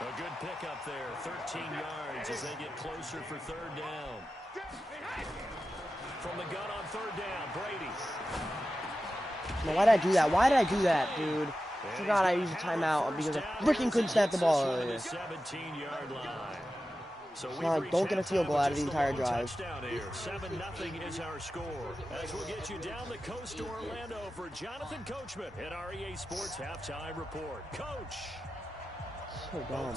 A good pickup there, 13 yards as they get closer for third down. From the gun on third down, Brady. Now, why did I do that? Why did I do that, dude? I forgot I used a timeout because I freaking couldn't snap the ball earlier. 17-yard line. So don't get a field goal out of the entire drive. 7-0 is our score. As we'll get you down the coast to Orlando for Jonathan Coachman at our EA Sports Halftime Report. Coach. So dumb.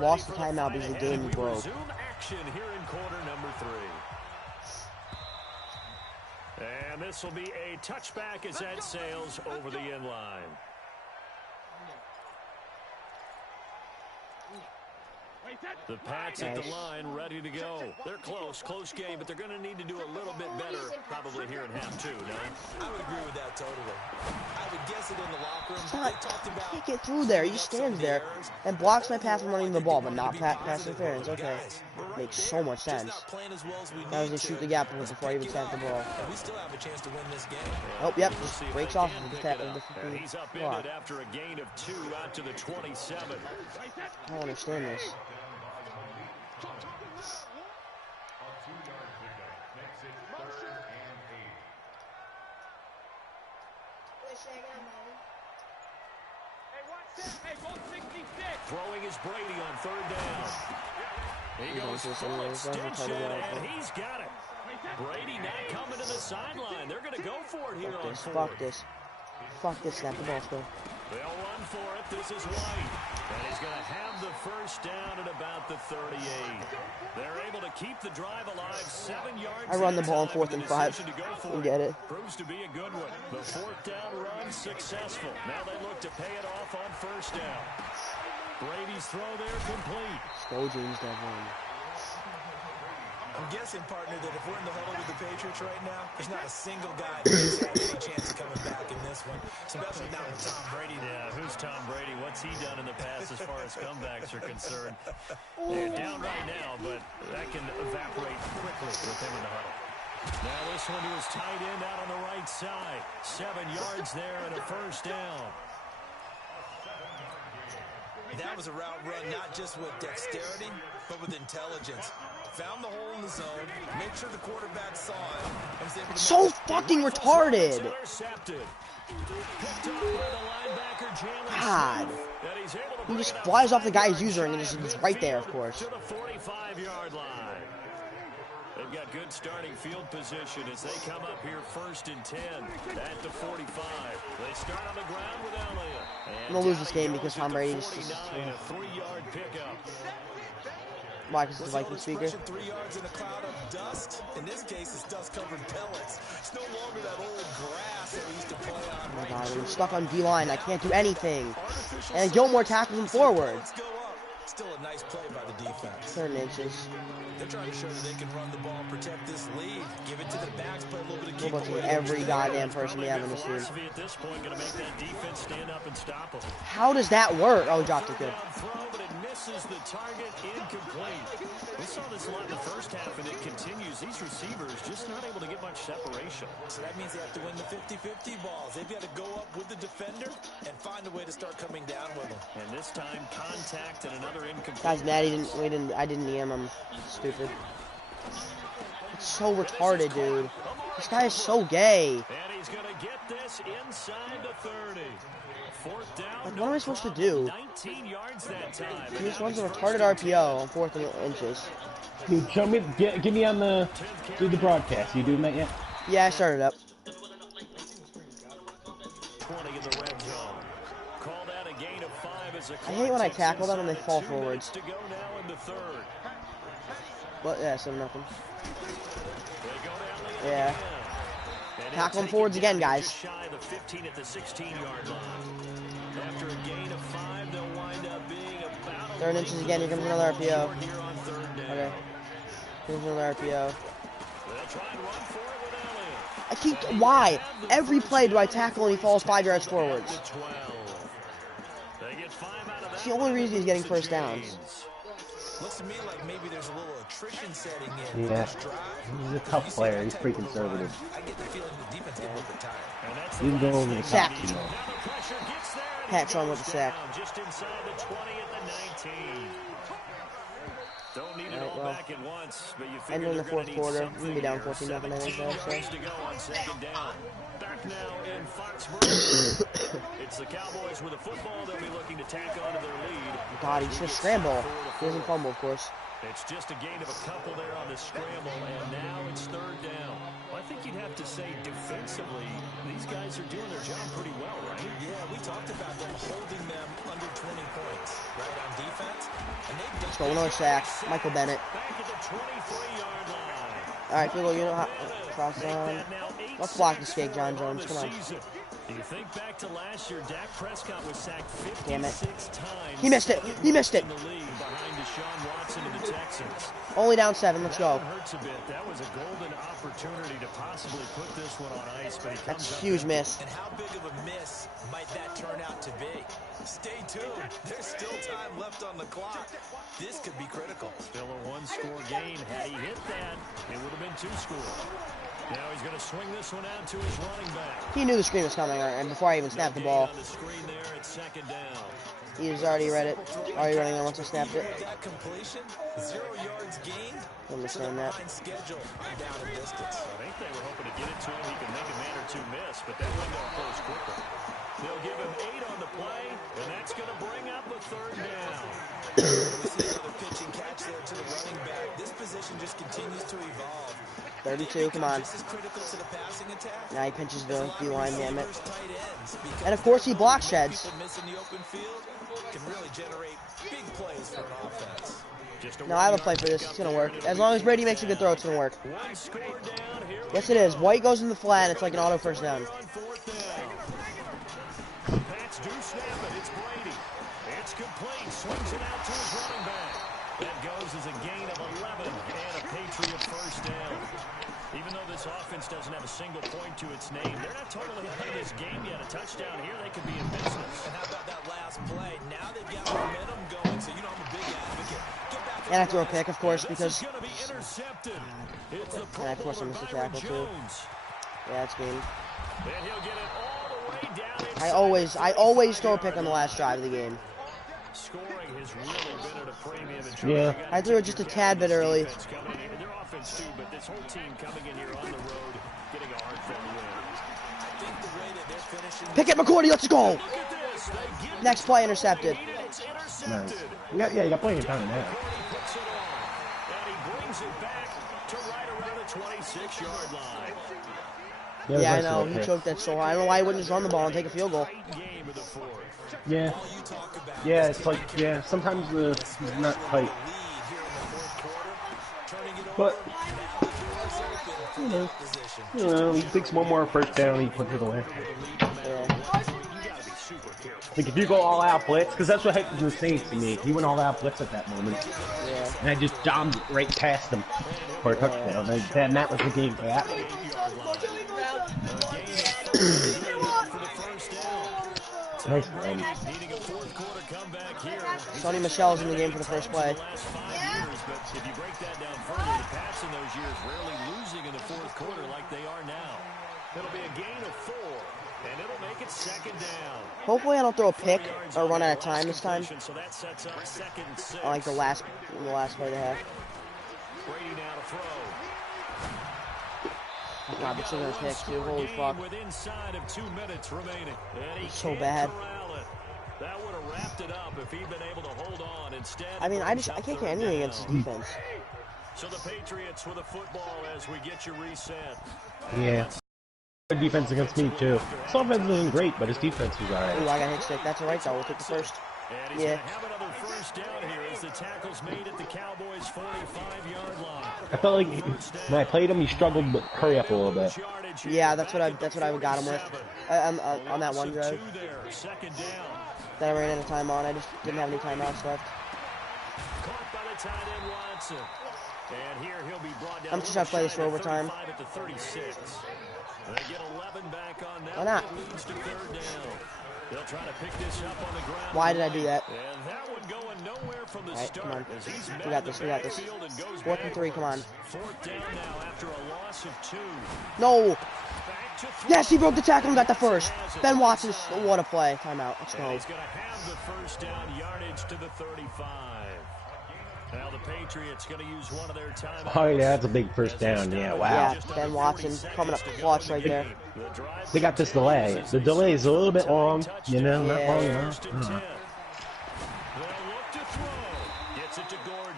Lost the timeout because the game broke. Resume action here in quarter number 3. And this will be a touchback as that sails over the end line. The Pats at the line, ready to go. They're close game, but they're going to need to do a little bit better probably here in half 2, no? I would agree with that totally. I would guess it in the locker room. They talked about, he can't get through there. He just stands there and blocks my path from running the ball, but not pass interference. Okay. Makes so much sense. That was to shoot the gap before I even snapped the ball. We still have a chance to win this game. Oh, yep. Just breaks off of the he's upended after a gain of 2 out to the 27. I don't understand this. Throwing is Brady on third down. He goes full extension, and he's got it. Brady not coming to the sideline. They're going to go for it here on fourth. Fuck this. Fuck this. Snap the ball still. They'll run for it. This is White. And he's going to have the first down at about the 38. They're able to keep the drive alive 7 yards. I run the ball on 4th and 5. You get it. Proves to be a good one. The 4th down run successful. Now they look to pay it off on first down. Brady's throw there complete. Spojins that one. I'm guessing, partner, that if we're in the huddle with the Patriots right now, there's not a single guy who's had any chance of coming back in this one, especially not with Tom Brady. Yeah, who's Tom Brady? What's he done in the past as far as comebacks are concerned? They're down right now, but that can evaporate quickly with him in the huddle. Now this one to his tight end out on the right side. 7 yards there and a first down. That was a route run not just with dexterity, but with intelligence. Found the hole in the zone, made sure the quarterback saw it, and was able to so fucking retarded. God. He just flies off the guy's user and he's right there, of course. To the 45-yard line. They've got good starting field position as they come up here 1st and 10 at the 45. They start on the ground with Elliott. I'm going to lose this game because Tom Brady is just... A 3-yard pickup. Why? Because it's the Viking speaker? 3 yards in a cloud of dust. In this case, it's dust-covered pellets. It's no longer that old grass that we used to play on. Oh my God, I'm stuck on D-line. I can't do anything. And Gilmore tackles him forward. Still a nice play by the defense. 30 inches. They're trying to show that they can run the ball and protect this lead. Give it to the backs, play a little bit of keep away. Every goddamn person we have in this team. At this point, going to make that defense stand up and stop them. How does that work? Oh, he dropped it good. But it misses the target, incomplete. We saw this a lot in the first half, and it continues. These receivers just not able to get much separation. So that means they have to win the 50-50 balls. They've got to go up with the defender and find a way to start coming down with them. And this time, contact and another incomplete. Guys, mad I didn't EM. I'm stupid. It's so retarded, dude. This guy is so gay. And he's going to get this inside the 30. 4th down. Like, what am I supposed to do? 19 yards that time. He just runs a retarded RPO on 4th and inches. Dude, show me, get me on the, do the broadcast. You doing that yet? Yeah, I started up. 20 in the red zone. Called out a gain of 5 as a I hate when I tackle them and they fall forwards. To go now in the 3rd. But yeah, 7-0. Yeah. Tackle them forwards again, guys. Shy the 15 at the 16-yard line. After a gain of 5, they'll wind up being about 3rd inches again. Here comes another RPO. Okay. Here's another RPO. I keep... Why? Every play do I tackle and he falls 5 yards forwards. It's the only reason he's getting first downs. Looks to me like maybe there's a little attrition setting in. Yeah. This drive. He's a tough player. He's pretty conservative. I get the feeling the defense getting a little bit tired. You can go over the Sack. top, you know. Pat's on with the sack. Just inside the 20 at the 19. Don't need it all back at once, but you figure Ending the they're going fourth to need quarter. something We're going to be down here. 14-0, I think. 17 yards to go on second down. Back now in Foxborough. It's the Cowboys with a football. They'll be looking to tack onto their lead. God, he's just scramble. He doesn't fumble, of course. It's just a gain of a couple there on the scramble, and now it's third down. Well, I think you'd have to say defensively, these guys are doing their job pretty well, right? Yeah, we talked about them holding them under 20 points, right, on defense. And Let's go, another sack. Michael Bennett. Back at the 23-yard line. All right, field goal, you know how. Cross on. Let's block this cake, John Jones. Come on. You think back to last year, Dak Prescott was sacked 56 Damn it. times. He missed it. He missed it. In the league behind Deshaun Watson and the Texans. Only down 7. Let's go. Hurts a bit. That was a golden opportunity to possibly put this one on ice, but he comes That's up a huge miss. And how big of a miss might that turn out to be? Stay tuned. There's still time left on the clock. This could be critical. Still a one-score game. Had he hit that, it would have been 2 scores. Now he's going to swing this one out to his running back. He knew the screen was coming, and before I even snapped the ball, On the screen there at second down. he was already read it. Already running there once I snapped it. That completion, 0 yards gained. I understand that. Schedule down in distance. I think they were hoping to get it to him. He could make a man or 2 miss, but that window closed quickly. They'll give him 8 on the play, and that's going to bring up a third down. We see another pitch and catch there to the running back. This position just continues to evolve. 32, come on. Just as critical to the passing attack. Now he pinches the D-line, damn it. And of course he block sheds. Missing the open field can really generate big plays for an offense. No, I have a play for this. It's going to work. As long as Brady makes a good throw, it's going to work. Yes, it is. White goes in the flat, and it's like an auto first down. Pats do snap it. It's Brady. It's complete. Swings it out to his running back. That goes as a gain of 11 and a Patriot first down. Even though this offense doesn't have a single point to its name, they're not totally out of this game yet. A touchdown here, they could be in business. And how about that last play? Now they've got momentum going, so you know I'm a big advocate. Get back And I throw a pick, of course, because... Going to be intercepted. It's the And of course I missed the tackle, too. Yeah, it's game. And he'll get it all the way down. I always throw a pick on the last drive of the game. Scoring has really been at a premium. Yeah. I threw it just a tad bit early. Their offense too, but this whole team coming in here on the road, getting a hard-fought win. I think the way that they're finishing. Pick it, McCourty, let's go! Look at this. They get Next play intercepted. it's intercepted. Nice. Yeah, you got plenty of time now. He puts it on, and he brings it back to right around the 26-yard line. Yeah, I know. He choked that so hard. I don't know why he wouldn't just run the ball and take a field goal. Game of the fourth. Yeah. Yeah, it's like, yeah, sometimes it's not tight. But, you know, he takes one more first down, he puts it away. Yeah. Like, if you go all out blitz, because that's what happened to the Saints to me. He went all out blitz at that moment. Yeah. And I just domed it right past him for a touchdown. And that was the game for that. Nice, man. Needing a fourth quarter comeback here. Sonny Michel's in the game for the first play. Last 5 years, but if you break that down further, the Pats in those years rarely losing in the fourth quarter like they are now. It'll be a gain of 4, and it'll make it second down. Hopefully I don't throw a pick or run out of time this time. So that sets up second and 6. I like the last play they have. Brady now to throw. God, but still gonna pick too. Holy fuck. With inside of 2 minutes remaining. And he So can't bad. corral it. That would have wrapped it up if he'd been able to hold on. Instead, I mean, I can't get anything against his defense. So the Patriots with a football as we get you reset. Yeah. Good defense against me, too. His offense wasn't great, but his defense was Ooh, alright. I got hit stick. That's alright though. We'll take the first. And he's Yeah. going to have another first down here as the tackle's made at the Cowboys' 45-yard line. I felt like when I played him, he struggled to hurry up a little bit. Yeah, that's what I got him with. On that one drive. Second down. That I ran out of time on. I just didn't have any timeouts left. Caught by the tight end Watson. And here he'll be brought down. I'm just trying to play this for overtime. 35 at the 36. They get 11 back on that. Why not? Leads to third down. They'll try to pick this up on the ground. Why did I do that? And that one going nowhere for from the Alright, come on. start as he's met We got in the this, we got this. backfield and goes 4th and 3, come on. 4th down now after a loss of 2. No! Back to throw. Yes, he broke the tackle and got the first. Ben Watson, what a play. Timeout. Let's And go. he's going to have the first down yardage to the 35. Now the Patriots going to use one of their timeouts. Oh, yeah, that's a big first down. Yeah, wow. Yeah, Ben Watson coming up clutch right there. They got this delay. The delay is a little bit long, you know, not long Yeah. enough. They'll look to throw. Gets it to Gordon.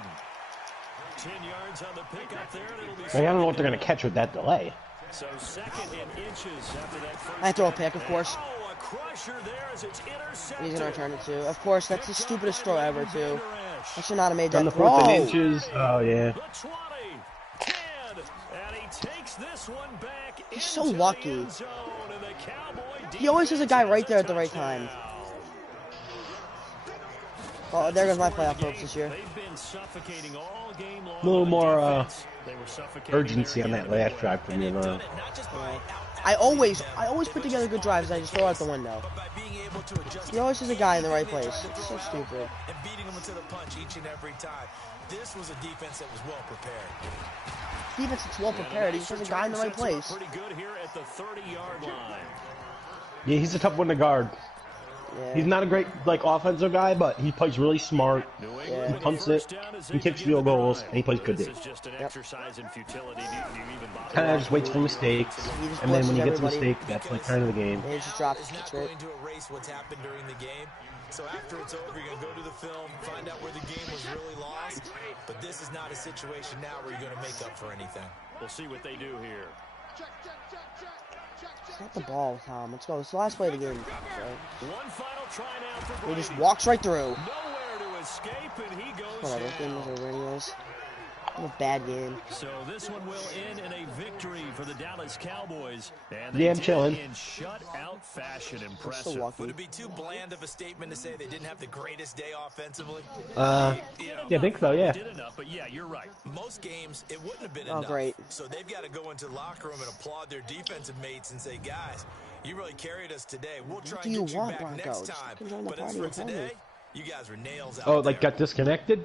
10 yards on the pickup there. And it'll be I don't know what they're going to catch with that delay. so 2nd and inches after that first. I throw a pick, of course. Oh, a crusher there as it's intercepted. He's gonna return it too. Of course, that's the stupidest throw ever too. I should not have made On that the 4th and throw. inches. Oh, yeah. The 20, 10, and he takes this one back. He's so into the lucky. end zone, and the Cowboy He always has a guy right there at the right touchdown. time. Oh, there goes my playoff hopes this year. They've been suffocating all game long. A little on more defense. They were suffocating urgency on there that again last with drive from you, though. I always put together good drives and I just throw out the window. He always has a guy in the right place. It's so stupid. And beating them to the punch each and every time. This was a defense that was well prepared. Defense is well prepared. He just has a guy in the right place. Pretty good here at the 30-yard line. Yeah, he's a tough one to guard. Yeah. He's not a great, like, offensive guy, but he plays really smart. Yeah. He punts it, he kicks field goals, and he plays good This D. is just an exercise in futility. Do you even bother? Kind of just waits for mistakes, He just and then when he blitzes gets a everybody. mistake, that's like kind of the game. And he just drops It's it. not That's it. going to erase what's happened during the game. So after it's over, you're going to go to the film, find out where the game was really lost. But this is not a situation now where you're going to make up for anything. We'll see what they do here. It's not the ball, Tom. Let's go. It's the last play of the game. So One final try now for he Brady. just walks right through. Nowhere to escape, and he goes Whatever. Game was down. over anyways. What a bad game. So this one will end in a victory for the Dallas Cowboys. And Yeah, I'm did it chilling. in shutout fashion. So Impressive. lucky. Would it be too bland of a statement to say they didn't have the greatest day offensively? Yeah, I think so, yeah. Did enough, but yeah, you're right. Most games, it wouldn't have been Oh, enough. great. So they've got to go into the locker room and applaud their defensive mates and say, guys, you really carried us today. We'll try What and do you get you want, back Broncos? next time. Come join the But as party for and tell me. today, you guys were nails out Oh, like there. got disconnected?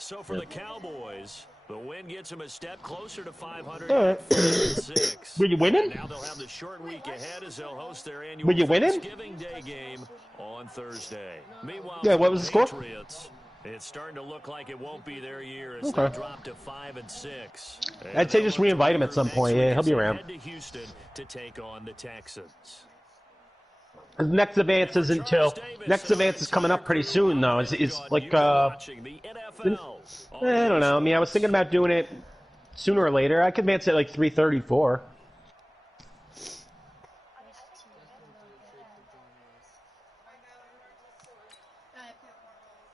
So for the Cowboys, the win gets them a step closer to 500. All right. 6. Were you winning? Now they'll have the short week ahead as they'll host their annual Were you winning? Thanksgiving Day game on Thursday. Meanwhile, Yeah, for what the was the score? Patriots, it's starting to look like it won't be their year as Okay. they drop to 5-6. I'd say just reinvite him at some point. Yeah, he'll be around. Head to Houston to take on the Texans. His next advance isn't till next advance is coming up pretty soon though. It's like Watching the NFL. I don't know. I mean, I was thinking about doing it sooner or later. I could advance it like 3:34.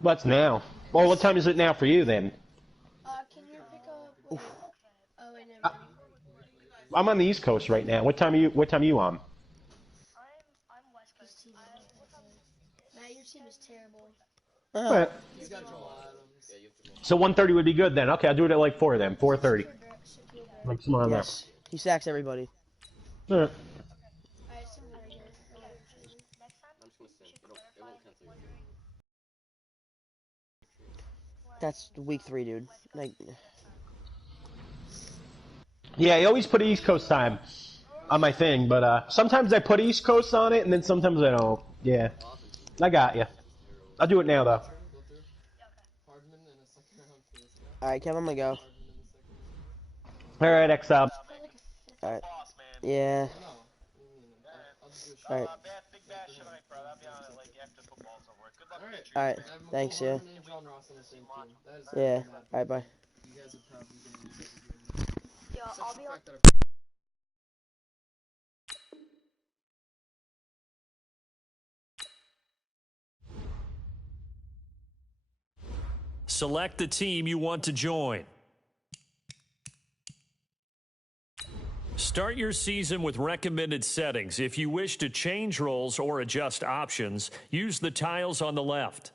What's now? Well, what time is it now for you then? Can you pick up? Oh, wait, never mind. I'm on the East Coast right now. What time are you? What time are you on? I'm West Coast team. Matt, your team is terrible. Alright. So 1:30 would be good then. Okay, I'll do it at like 4 then. 4:30. Like some on Yes. He sacks everybody. there. Alright. Alright, so very good. That's week 3, dude. Like, Yeah, I always put East Coast time on my thing, but sometimes I put East Coast on it, and then sometimes I don't. Yeah, I got you. I'll do it now though. alright, Kevin, I'm gonna go. All right, XL. Alright. Yeah. Alright. Alright. Thanks, yeah. Yeah. Alright, bye. Select the team you want to join. Start your season with recommended settings. If you wish to change roles or adjust options, use the tiles on the left.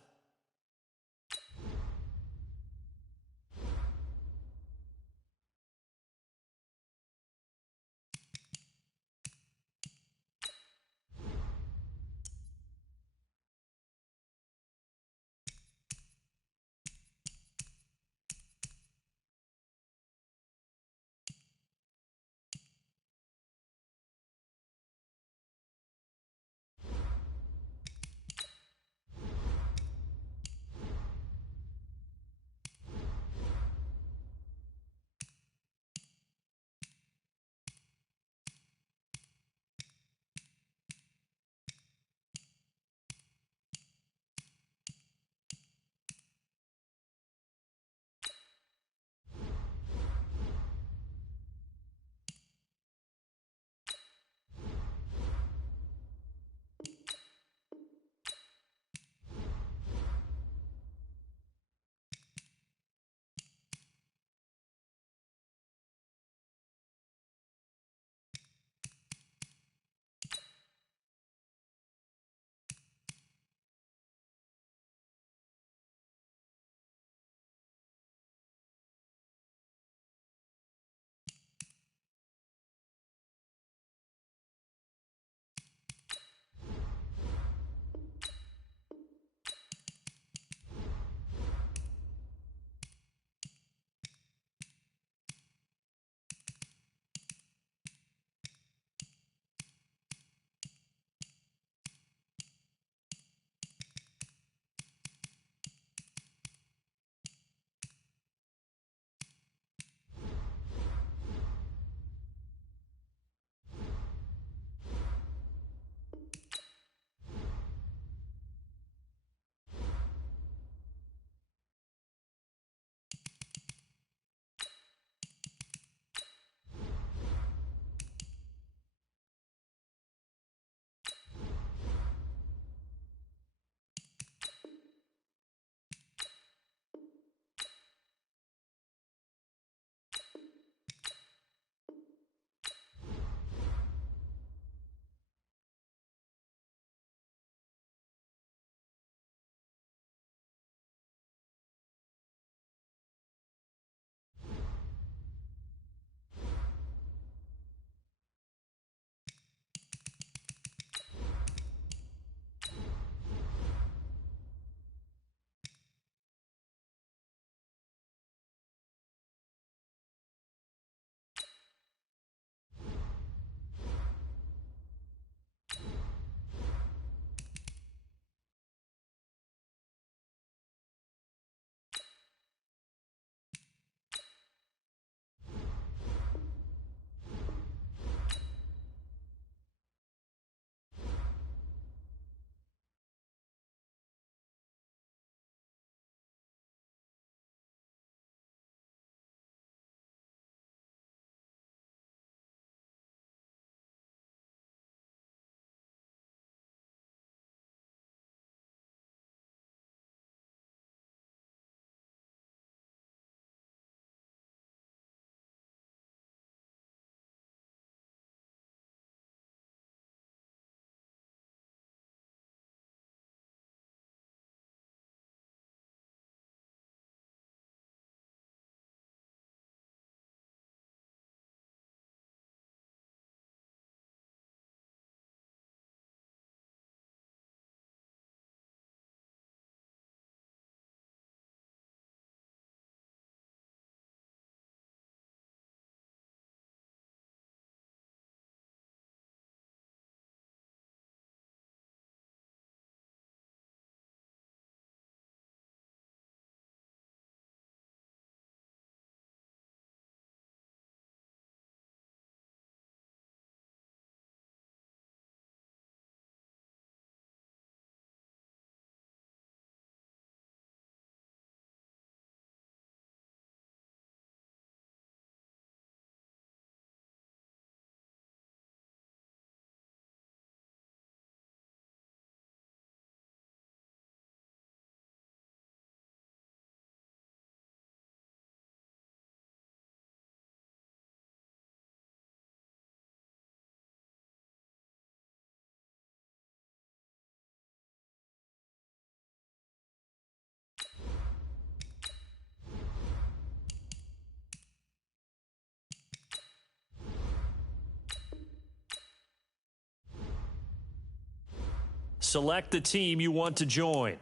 Select the team you want to join.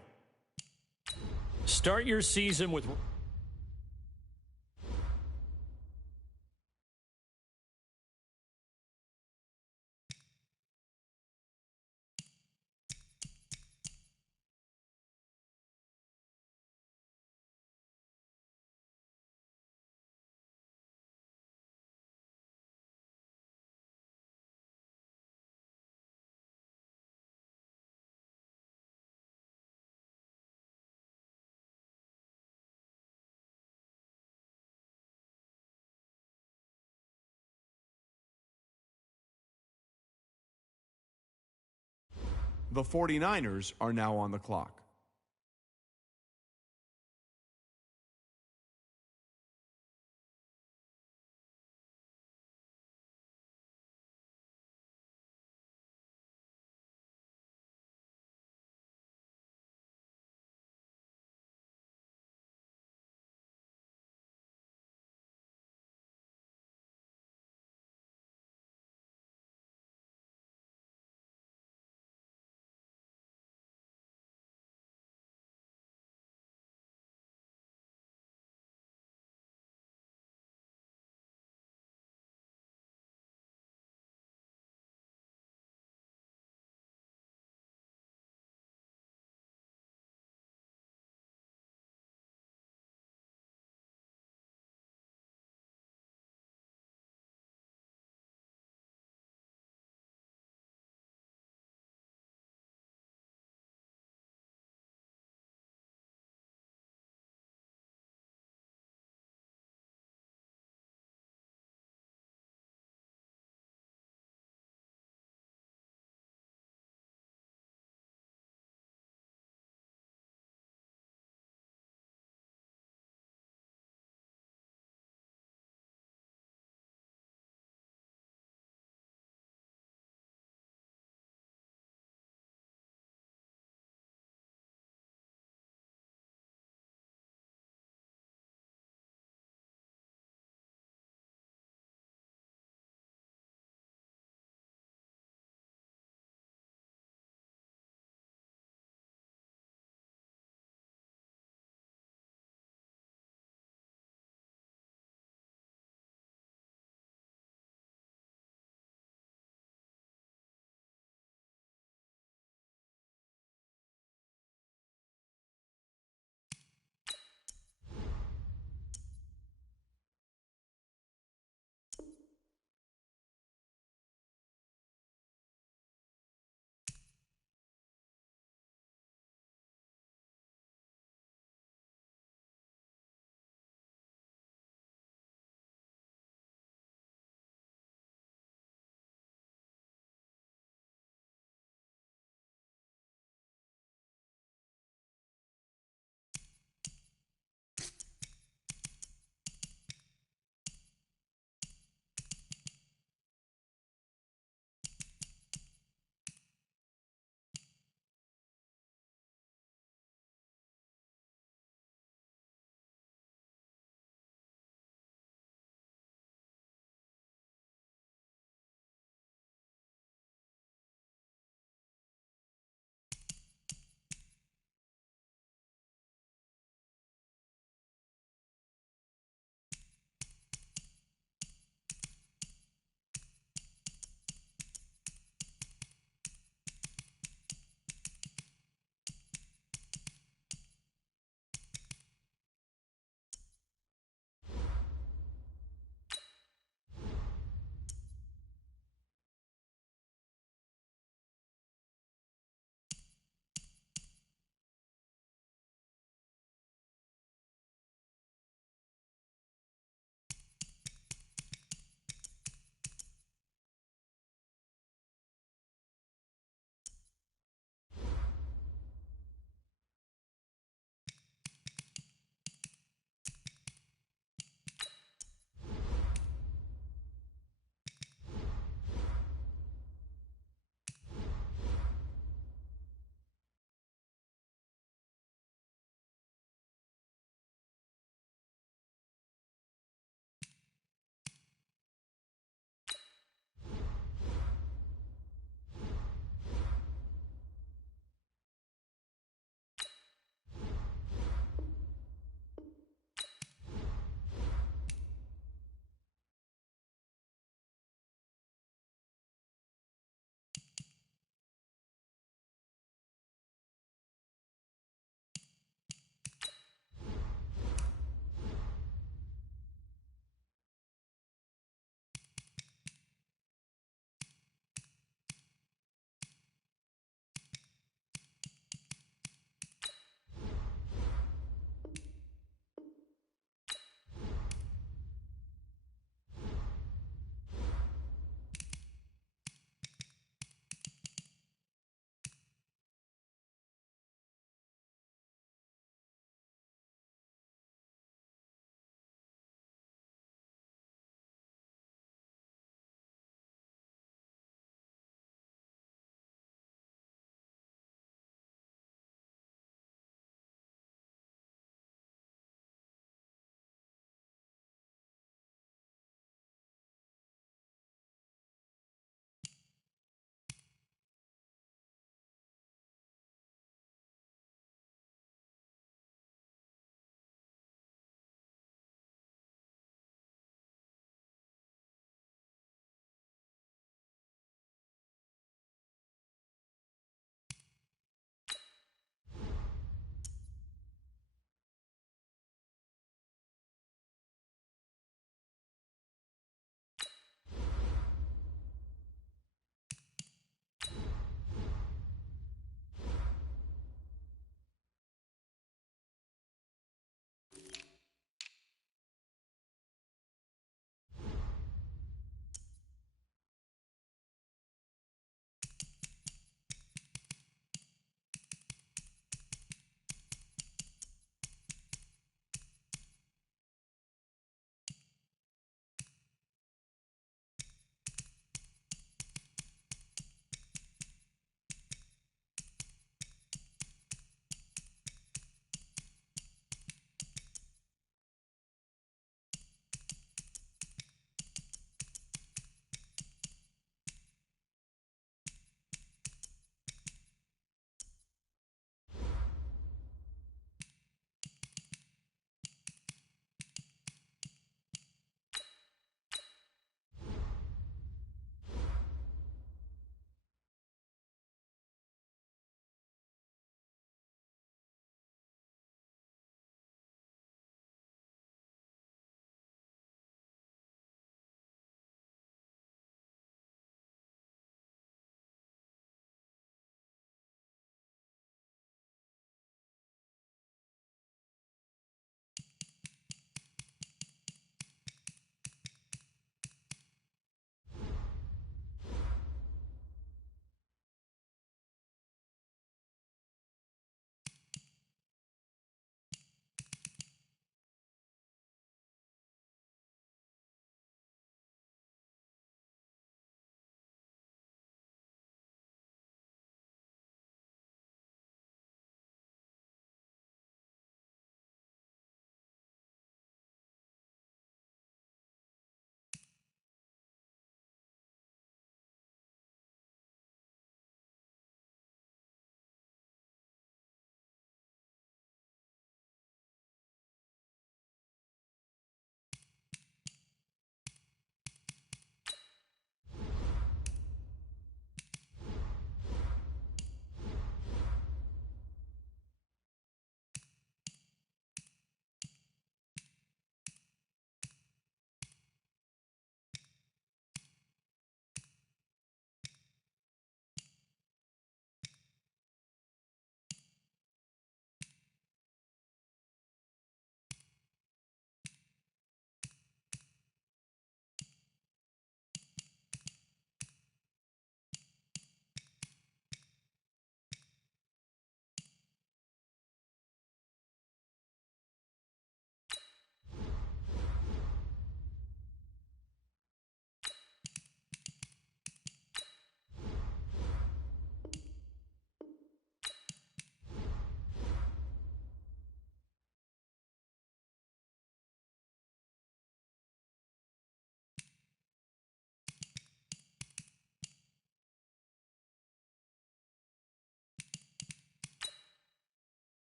Start your season with... The 49ers are now on the clock.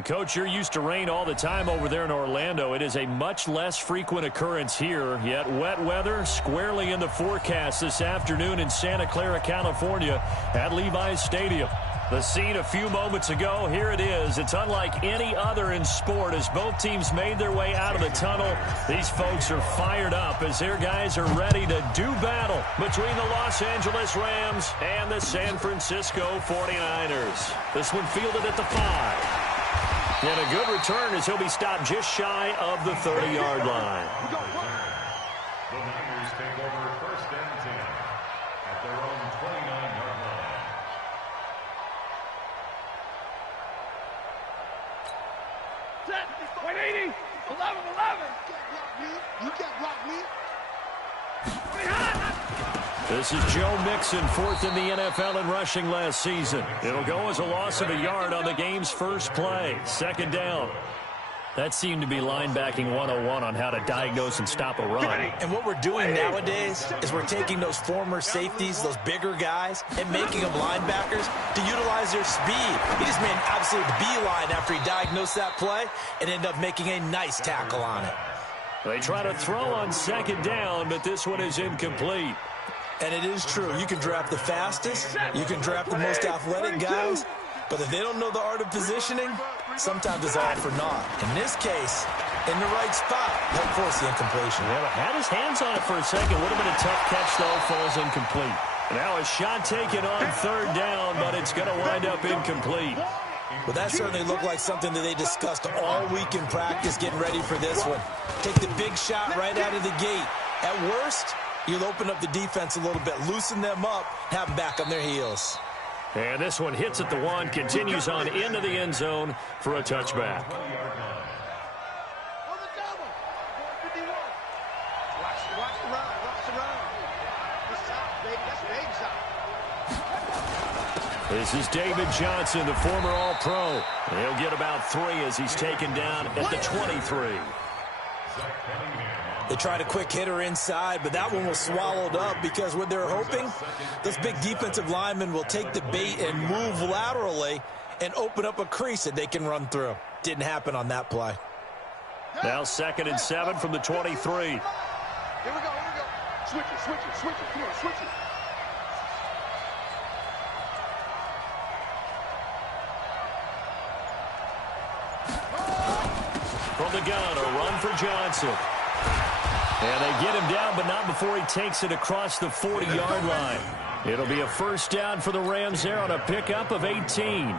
Coach, you're used to rain all the time over there in Orlando. It is a much less frequent occurrence here, yet wet weather squarely in the forecast this afternoon in Santa Clara, California at Levi's Stadium. The scene a few moments ago, here it is. It's unlike any other in sport as both teams made their way out of the tunnel. These folks are fired up as their guys are ready to do battle between the Los Angeles Rams and the San Francisco 49ers. This one fielded at the 5. And a good return as he'll be stopped just shy of the 30-yard line. The Niners take over 1st and 10 at their own 29-yard line. Set. 180. 11. You can't block me. This is Joe Mixon, 4th in the NFL in rushing last season. It'll go as a loss of a yard on the game's first play. 2nd down. That seemed to be linebacking 101 on how to diagnose and stop a run. And what we're doing nowadays is we're taking those former safeties, those bigger guys, and making them linebackers to utilize their speed. He just made an absolute beeline after he diagnosed that play and ended up making a nice tackle on it. They try to throw on 2nd down, but this one is incomplete. And it is true. You can draft the fastest. You can draft the most athletic guys. But if they don't know the art of positioning, sometimes it's all for naught. In this case, in the right spot, help force the incompletion. Yeah, but had his hands on it for a second. Would have been a tough catch, though. Falls incomplete. Now a shot taken on 3rd down, but it's going to wind up incomplete. Well, that certainly looked like something that they discussed all week in practice getting ready for this one. Take the big shot right out of the gate. At worst, you'll open up the defense a little bit, loosen them up, have them back on their heels. And this one hits at the 1, continues on into the end zone for a touchback. This is David Johnson, the former All-Pro. He'll get about 3 as he's taken down at the 23. They tried a quick hitter inside, but that one was swallowed up because what they're hoping, those big defensive linemen will take the bait and move laterally and open up a crease that they can run through. Didn't happen on that play. Now 2nd and 7 from the 23. Here we go. Switch it. Come on, switch it. From the gun, a run for Johnson. And they get him down, but not before he takes it across the 40-yard line. It'll be a 1st down for the Rams there on a pickup of 18.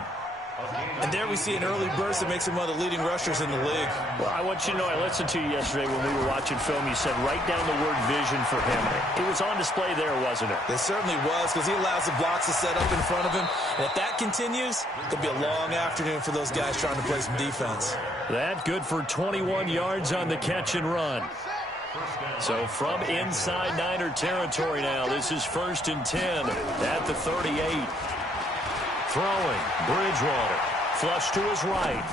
And there we see an early burst that makes him one of the leading rushers in the league. Well, I want you to know, I listened to you yesterday when we were watching film. You said write down the word vision for him. It was on display there, wasn't it? It certainly was, because he allows the blocks to set up in front of him. And if that continues, it'll be a long afternoon for those guys trying to play some defense. That good for 21 yards on the catch and run. So from inside Niner territory now, this is 1st and 10 at the 38. Throwing, Bridgewater, flush to his right.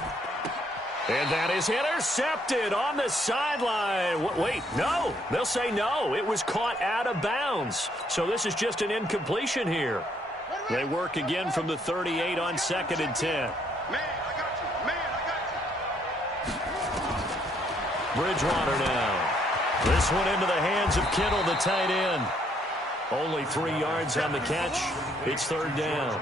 And that is intercepted on the sideline. Wait, no, they'll say no. It was caught out of bounds. So this is just an incompletion here. They work again from the 38 on 2nd and 10. Man, I got you. Bridgewater now. This one into the hands of Kittle, the tight end. Only 3 yards on the catch. It's 3rd down.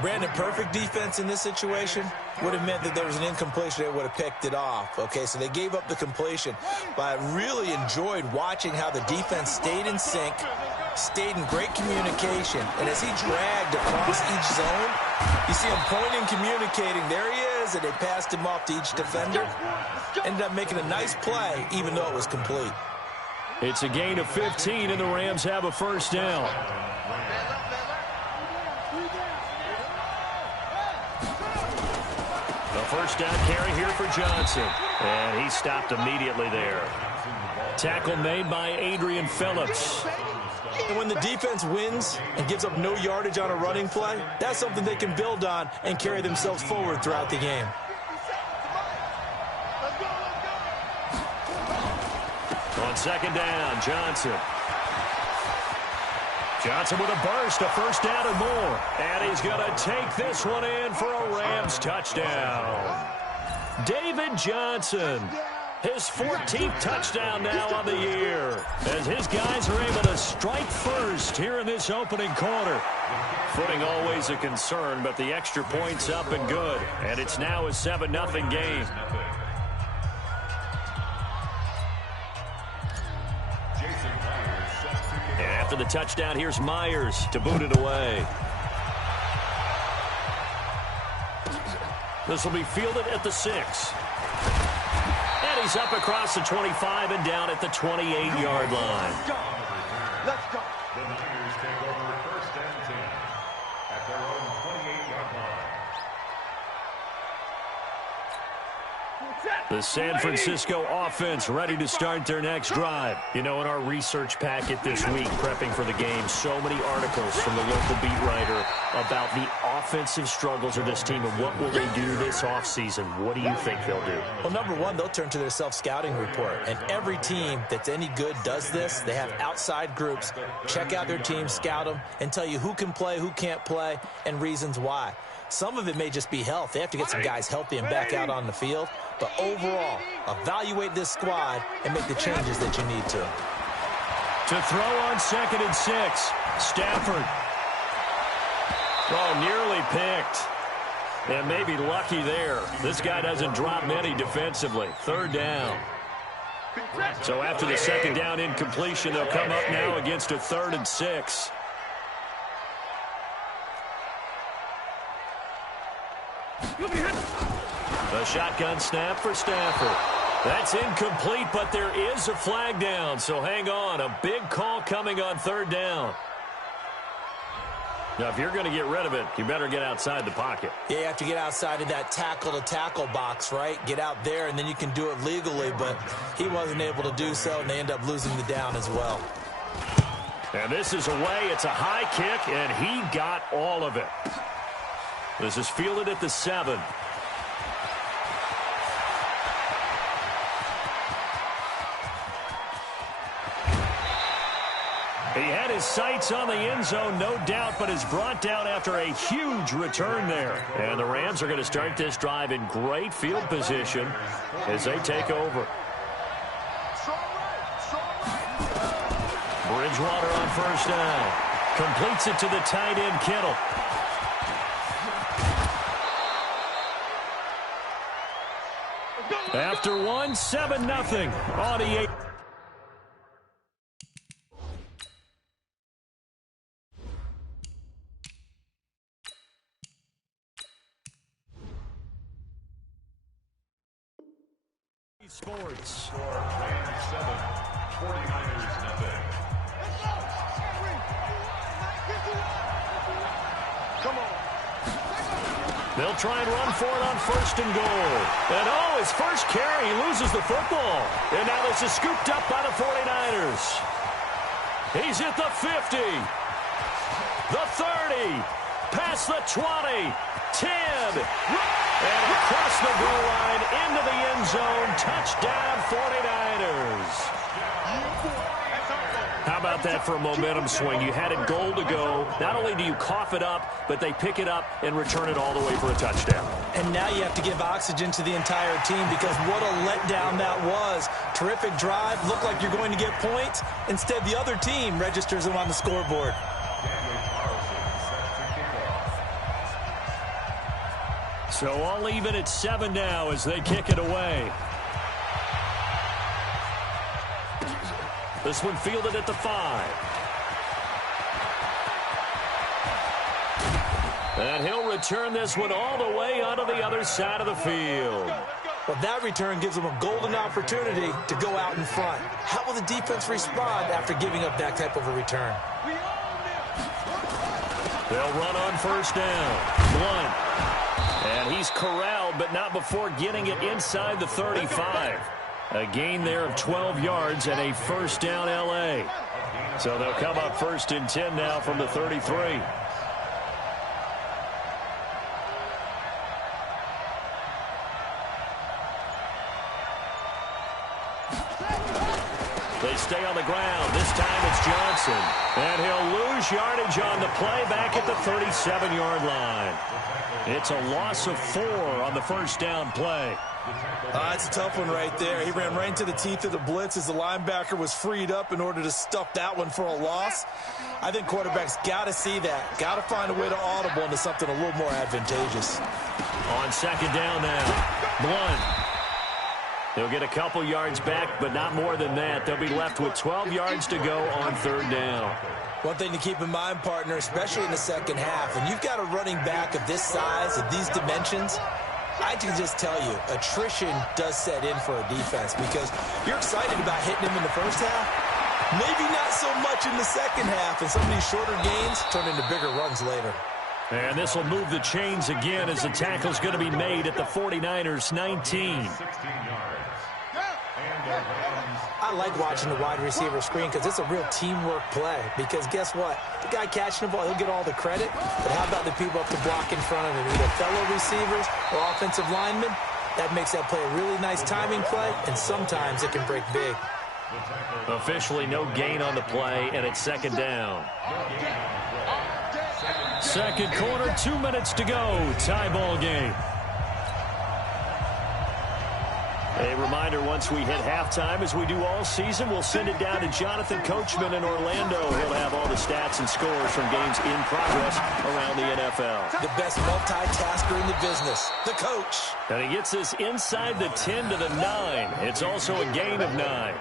Brandon, perfect defense in this situation would have meant that there was an incompletion. They would have picked it off. Okay, so they gave up the completion. But I really enjoyed watching how the defense stayed in sync, stayed in great communication. And as he dragged across each zone, you see him pointing, communicating. There he is, and they passed him off to each defender. Ended up making a nice play, even though it was complete. It's a gain of 15, and the Rams have a 1st down. The 1st down carry here for Johnson. And he stopped immediately there. Tackle made by Adrian Phillips. And when the defense wins and gives up no yardage on a running play, that's something they can build on and carry themselves forward throughout the game. On 2nd down, Johnson. Johnson with a burst, a first down and more. And he's going to take this one in for a Rams touchdown. David Johnson, his 14th touchdown now on the year, as his guys are able to strike first here in this opening quarter. Footing always a concern, but the extra point's up and good. And it's now a 7-0 game. And after the touchdown, here's Myers to boot it away. This will be fielded at the 6. And he's up across the 25 and down at the 28-yard line. Let's go. The Niners take over first and 10 at their own 28-yard line. The San Francisco offense ready to start their next drive. You know, in our research packet this week, prepping for the game, so many articles from the local beat writer about the offensive struggles of this team and what will they do this offseason. What do you think they'll do? Well, number one, they'll turn to their self-scouting report. And every team that's any good does this. They have outside groups. Check out their team, scout them, and tell you who can play, who can't play, and reasons why. Some of it may just be health. They have to get some guys healthy and back out on the field. But overall, evaluate this squad and make the changes that you need to. To throw on 2nd and 6, Stafford. Oh, nearly picked. And maybe lucky there. This guy doesn't drop many defensively. 3rd down. So after the 2nd down incompletion, they'll come up now against a 3rd and 6. A shotgun snap for Stafford. That's incomplete, but there is a flag down, so hang on. A big call coming on 3rd down. Now, if you're going to get rid of it, you better get outside the pocket. Yeah, you have to get outside of that tackle-to-tackle box, right? Get out there, and then you can do it legally, but he wasn't able to do so, and they end up losing the down as well. And this is away. It's a high kick, and he got all of it. This is fielded at the 7. He had his sights on the end zone, no doubt, but is brought down after a huge return there. And the Rams are going to start this drive in great field position as they take over. Bridgewater on 1st down. Completes it to the tight end, Kittle. After one, 7-0 on the 8. Sports. Rams 7, 49ers nothing. Come on. They'll try and run for it on 1st and goal. And oh, his first carry, he loses the football. And now this is scooped up by the 49ers. He's at the 50, the 30, past the 20, 10, and across the goal line into the end zone. Touchdown, 49ers. How about that for a momentum swing? You had it goal to go. Not only do you cough it up, but they pick it up and return it all the way for a touchdown. And now you have to give oxygen to the entire team because what a letdown that was. Terrific drive. Looked like you're going to get points. Instead, the other team registers them on the scoreboard. So all even at 7 now as they kick it away. This one fielded at the 5. And he'll return this one all the way onto the other side of the field. Well, that return gives them a golden opportunity to go out in front. How will the defense respond after giving up that type of a return? They'll run on 1st down. Blunt. And he's corralled, but not before getting it inside the 35. A gain there of 12 yards and a 1st down L.A. So they'll come up 1st and 10 now from the 33. They stay on the ground. This time it's Johnson. And he'll lose yardage on the play back at the 37-yard line. It's a loss of 4 on the first down play. It's a tough one right there. He ran right into the teeth of the blitz as the linebacker was freed up in order to stuff that one for a loss. I think quarterbacks got to see that. Got to find a way to audible into something a little more advantageous. On second down now, Blunt. He'll get a couple yards back, but not more than that. They'll be left with 12 yards to go on third down. One thing to keep in mind, partner, especially in the second half, when you've got a running back of this size, of these dimensions, I can just tell you, attrition does set in for a defense because you're excited about hitting him in the first half. Maybe not so much in the second half, and some of these shorter gains turn into bigger runs later. And this will move the chains again as the tackle's going to be made at the 49ers 19. I like watching the wide receiver screen because it's a real teamwork play. Because guess what? The guy catching the ball, he'll get all the credit. But how about the people up the block in front of him? Either fellow receivers or offensive linemen. That makes that play a really nice timing play, and sometimes it can break big. Officially no gain on the play, and it's second down. Second quarter, 2 minutes to go. Tie ball game. A reminder, once we hit halftime, as we do all season, we'll send it down to Jonathan Coachman in Orlando. He'll have all the stats and scores from games in progress around the NFL. The best multitasker in the business, the coach. And he gets us inside the 10 to the 9. It's also a gain of 9.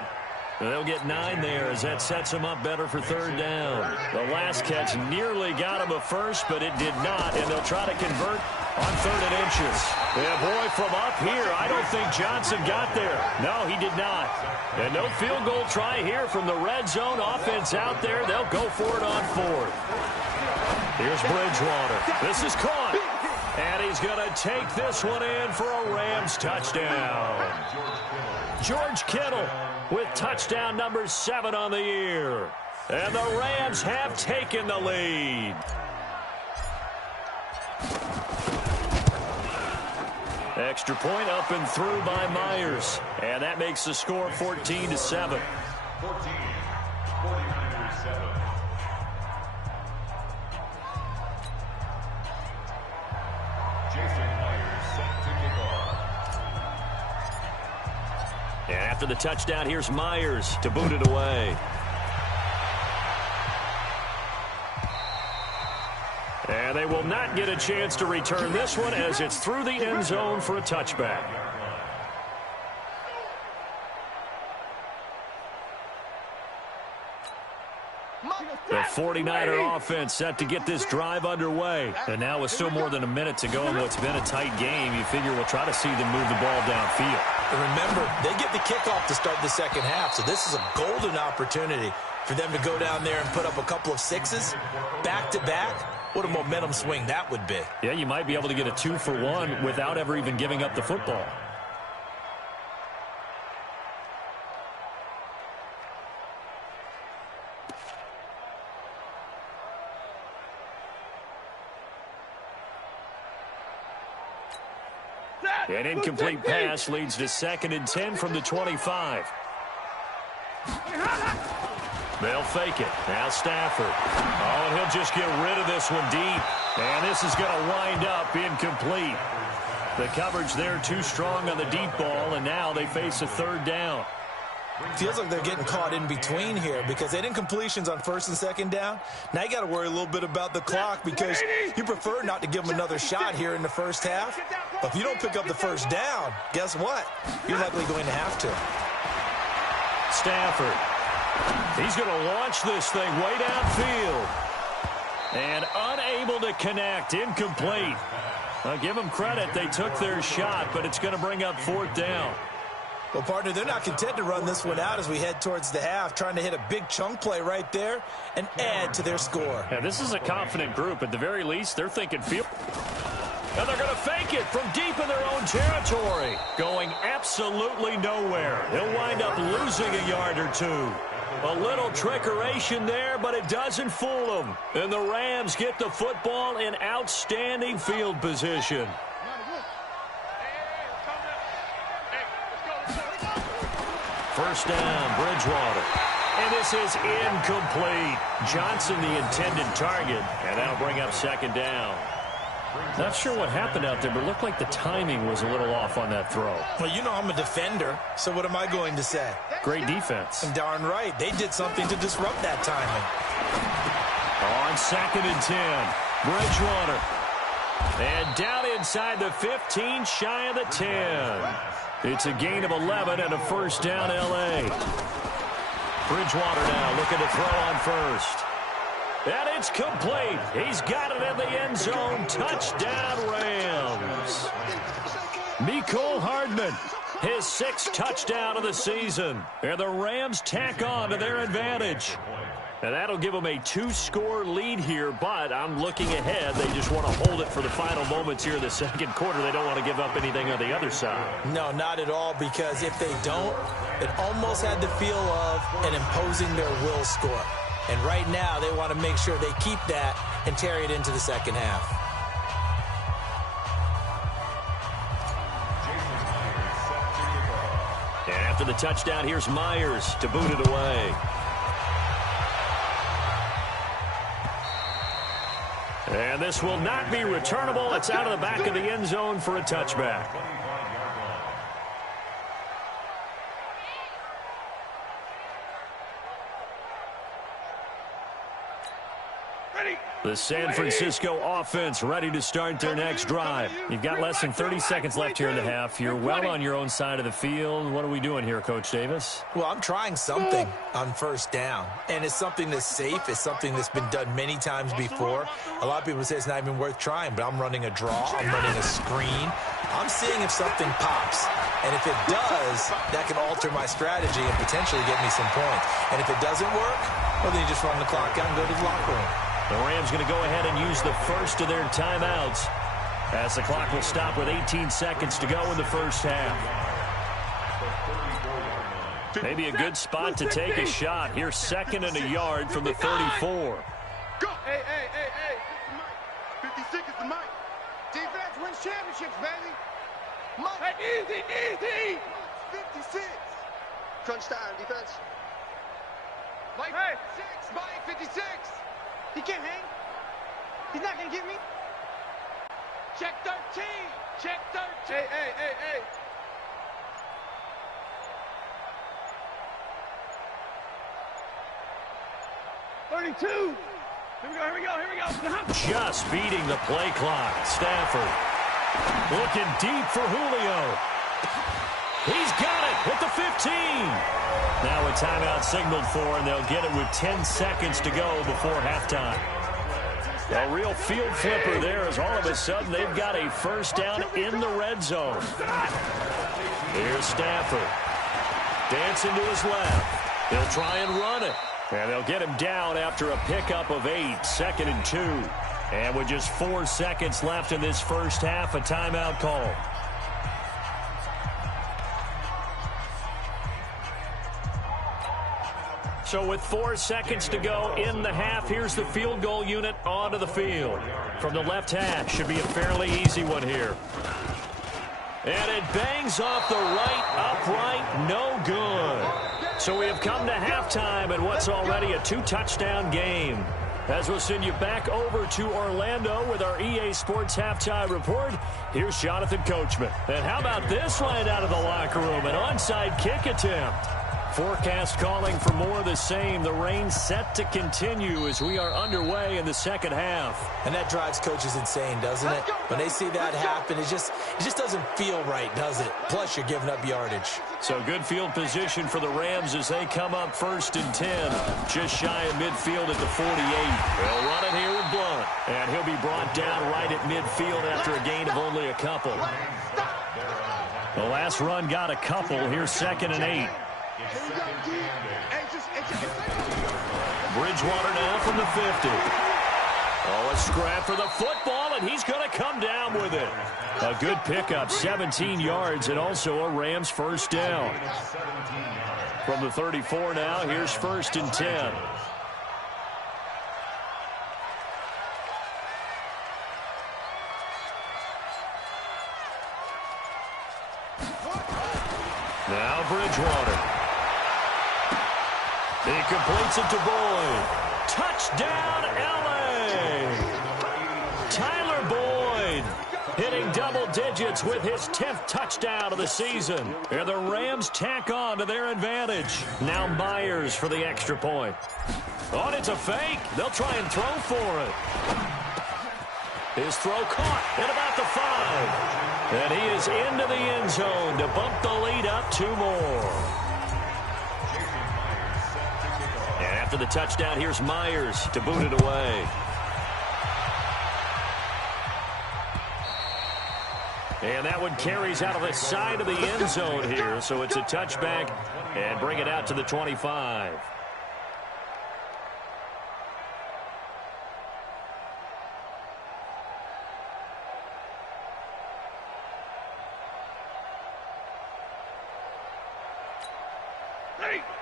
They'll get 9 there as that sets them up better for third down. The last catch nearly got him a first, but it did not, and they'll try to convert on 3rd and inches. Yeah, boy, from up here, I don't think Johnson got there. No, he did not. And no field goal try here from the red zone. Offense out there. They'll go for it on 4th. Here's Bridgewater. This is caught. And he's going to take this one in for a Rams touchdown. George Kittle with touchdown number 7 on the year. And the Rams have taken the lead. Extra point up and through by Myers. And that makes the score 14-7. 14, 49ers 7. Jason Myers set to kick off. And after the touchdown, here's Myers to boot it away. And they will not get a chance to return this one as it's through the end zone for a touchback. The 49er offense set to get this drive underway. And now with still more than a minute to go in what's been a tight game, you figure we'll try to see them move the ball downfield. And remember, they get the kickoff to start the second half, so this is a golden opportunity for them to go down there and put up a couple of 6s back-to-back. What a momentum swing that would be. Yeah, you might be able to get a 2-for-1 without ever even giving up the football. An incomplete pass leads to 2nd and 10 from the 25. They'll fake it. Now Stafford. Oh, and he'll just get rid of this one deep. And this is going to wind up incomplete. The coverage there too strong on the deep ball, and now they face a 3rd down. Feels like they're getting caught in between here because they didn't completions on 1st and 2nd down. Now you got to worry a little bit about the clock because you prefer not to give them another shot here in the first half. But if you don't pick up the 1st down, guess what? You're likely going to have to. Stafford. He's going to launch this thing way downfield. And unable to connect. Incomplete. I'll give them credit. They took their shot, but it's going to bring up 4th down. Well, partner, they're not content to run this one out as we head towards the half, trying to hit a big chunk play right there and add to their score. Yeah, this is a confident group. At the very least, they're thinking field. And they're going to fake it from deep in their own territory. Going absolutely nowhere. He'll wind up losing a yard or 2. A little trickeration there, but it doesn't fool them. And the Rams get the football in outstanding field position. First down, Bridgewater. And this is incomplete. Johnson, the intended target, and that'll bring up second down. Not sure what happened out there, but it looked like the timing was a little off on that throw. Well, you know I'm a defender, so what am I going to say? Great defense. And darn right. They did something to disrupt that timing. On 2nd and 10, Bridgewater. And down inside the 15, shy of the 10. It's a gain of 11 and a first down, L.A. Bridgewater now looking to throw on first. And it's complete. He's got it in the end zone. Touchdown, Rams. Mecole Hardman, his 6th touchdown of the season. And the Rams tack on to their advantage. And that'll give them a 2-score lead here, but I'm looking ahead. They just want to hold it for the final moments here in the second quarter. They don't want to give up anything on the other side. No, not at all, because if they don't, it almost had the feel of an imposing their will score. And right now, they want to make sure they keep that and carry it into the second half. And after the touchdown, here's Myers to boot it away. And this will not be returnable. It's out of the back of the end zone for a touchback. The San Francisco offense ready to start their next drive. You've got less than 30 seconds left here in the half. You're well on your own side of the field. What are we doing here, Coach Davis? Well, I'm trying something on first down, and it's something that's safe. It's something that's been done many times before. A lot of people say it's not even worth trying, but I'm running a draw. I'm running a screen. I'm seeing if something pops. And if it does, that can alter my strategy and potentially get me some points. And if it doesn't work, well, then you just run the clock out and go to the locker room. The Rams going to go ahead and use the first of their timeouts as the clock will stop with 18 seconds to go in the first half. Maybe a good spot to take a shot. Here's 2nd and a yard from the 34. Go! Hey, hey, hey, hey. 56 is the mic. Defense wins championships, baby. Mike. Hey, easy, easy. 56. Crunch time, defense. Mike, hey. 6. Mike, 56. He can't hang. He's not going to get me. Check 13. Check 13. Hey, hey, hey, hey. $32. Here we go, here we go, here we go. Just beating the play clock. Stafford looking deep for Julio. He's got it at the 15. Now a timeout signaled for, and they'll get it with 10 seconds to go before halftime. A real field flipper there as all of a sudden they've got a first down in the red zone. Here's Stafford. Dancing to his left. They'll try and run it. And they'll get him down after a pickup of 8, 2nd and 2. And with just 4 seconds left in this first half, a timeout call. So with 4 seconds to go in the half, here's the field goal unit onto the field. From the left hash, should be a fairly easy one here. And it bangs off the right upright, no good. So we have come to halftime in what's already a 2-touchdown game. As we'll send you back over to Orlando with our EA Sports Halftime Report, here's Jonathan Coachman. And how about this right out of the locker room, an onside kick attempt. Forecast calling for more of the same. The rain set to continue as we are underway in the second half. And that drives coaches insane, doesn't it? When they see that happen, it just doesn't feel right, does it? Plus, you're giving up yardage. So good field position for the Rams as they come up 1st and 10. Just shy of midfield at the 48. They'll run it here with Blunt. And he'll be brought down right at midfield after a gain of only a couple. The last run got a couple. Here's 2nd and 8. Bridgewater now from the 50. Oh, a scrap for the football, and he's going to come down with it. A good pickup, 17 yards, and also a Rams first down. From the 34 now, here's 1st and 10. Now Bridgewater. completes it to Boyd. Touchdown, L.A. Tyler Boyd hitting double digits with his 10th touchdown of the season. And the Rams tack on to their advantage. Now Myers for the extra point. Oh, and it's a fake. They'll try and throw for it. His throw caught at about the 5. And he is into the end zone to bump the lead up 2 more. And after the touchdown, here's Myers to boot it away. And that one carries out of the side of the end zone here. So it's a touchback and bring it out to the 25.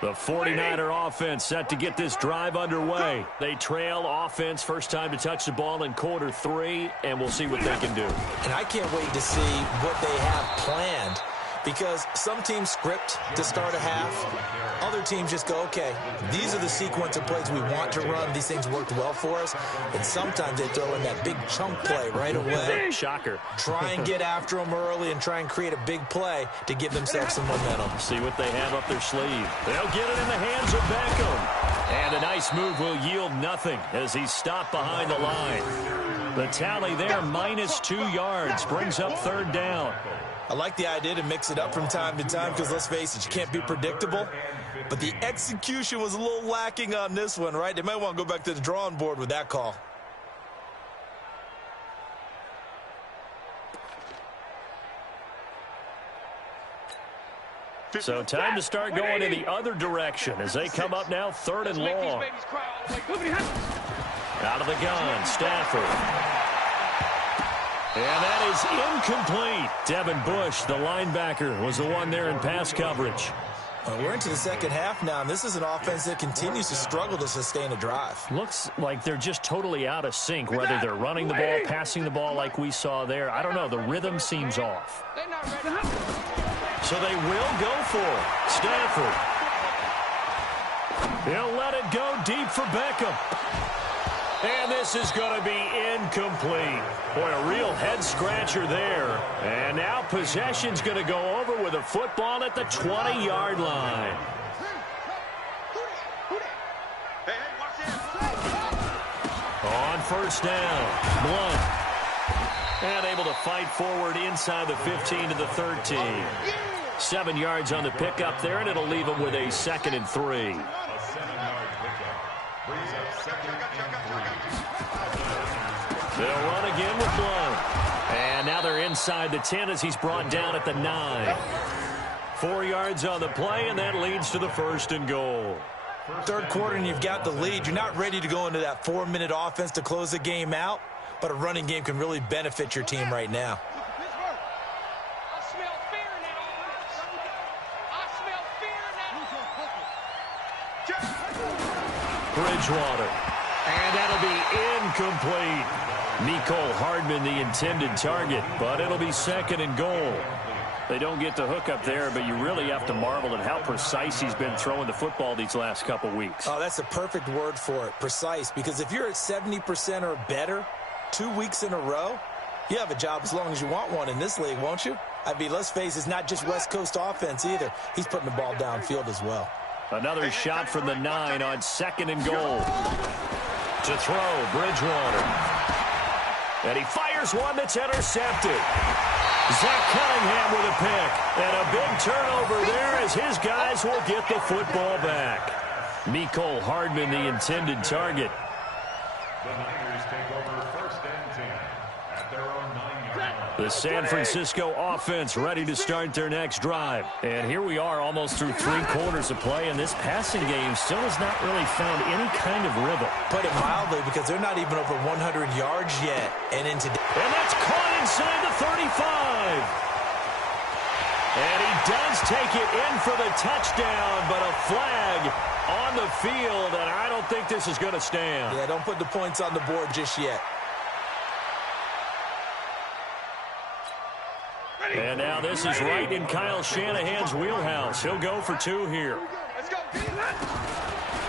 The 49er offense set to get this drive underway. They trail offense first time to touch the ball in quarter 3, and we'll see what they can do. And I can't wait to see what they have planned, because some teams script to start a half. Other teams just go, okay, these are the sequence of plays we want to run. These things worked well for us. And sometimes they throw in that big chunk play right away. Shocker. Try and get after them early and try and create a big play to give themselves some momentum. See what they have up their sleeve. They'll get it in the hands of Beckham. And a nice move will yield nothing as he's stopped behind the line. The tally there, -2 yards, brings up 3rd down. I like the idea to mix it up from time to time because, let's face it, you can't be predictable. But the execution was a little lacking on this one, right? They might want to go back to the drawing board with that call. So time to start going in the other direction as they come up now 3rd and long. Out of the gun, Stafford. And that is incomplete. Devin Bush, the linebacker, was the one there in pass coverage. We're into the second half now, and this is an offense that continues to struggle to sustain a drive. Looks like they're just totally out of sync, whether they're running the ball, passing the ball like we saw there. I don't know. The rhythm seems off. So they will go for it. Stafford. He'll let it go deep for Beckham. And this is going to be incomplete. Boy, a real head-scratcher there. And now possession's going to go over with a football at the 20-yard line. On 1st down, Blunt. And able to fight forward inside the 15 to the 13. 7 yards on the pickup there, and it'll leave him with a 2nd and 3. They'll run again with Blunt. And now they're inside the 10 as he's brought down at the 9. 4 yards on the play, and that leads to the 1st and goal. 3rd quarter, and you've got the lead. You're not ready to go into that 4-minute offense to close the game out, but a running game can really benefit your team right now. Bridgewater. And that'll be incomplete. Mecole Hardman, the intended target, but it'll be 2nd and goal. They don't get the hook up there, but you really have to marvel at how precise he's been throwing the football these last couple weeks. Oh, that's a perfect word for it, precise, because if you're at 70% or better 2 weeks in a row, you have a job as long as you want one in this league, won't you? I mean, let's face it, it's not just West Coast offense either. He's putting the ball downfield as well. Another shot from the 9 on 2nd and goal. To throw, Bridgewater. And he fires one that's intercepted. Zach Cunningham with a pick. And a big turnover there as his guys will get the football back. Mecole Hardman, the intended target. The Niners take over 1st and 10 at their own 9-yard line. The San Francisco offense ready to start their next drive. And here we are almost through 3 quarters of play, and this passing game still has not really found any kind of rhythm. Put it mildly, because they're not even over 100 yards yet. And that's caught inside the 35. And he does take it in for the touchdown, but a flag on the field, and I don't think this is going to stand. Yeah, don't put the points on the board just yet. And now this is right in Kyle Shanahan's wheelhouse. He'll go for 2 here. Let's go.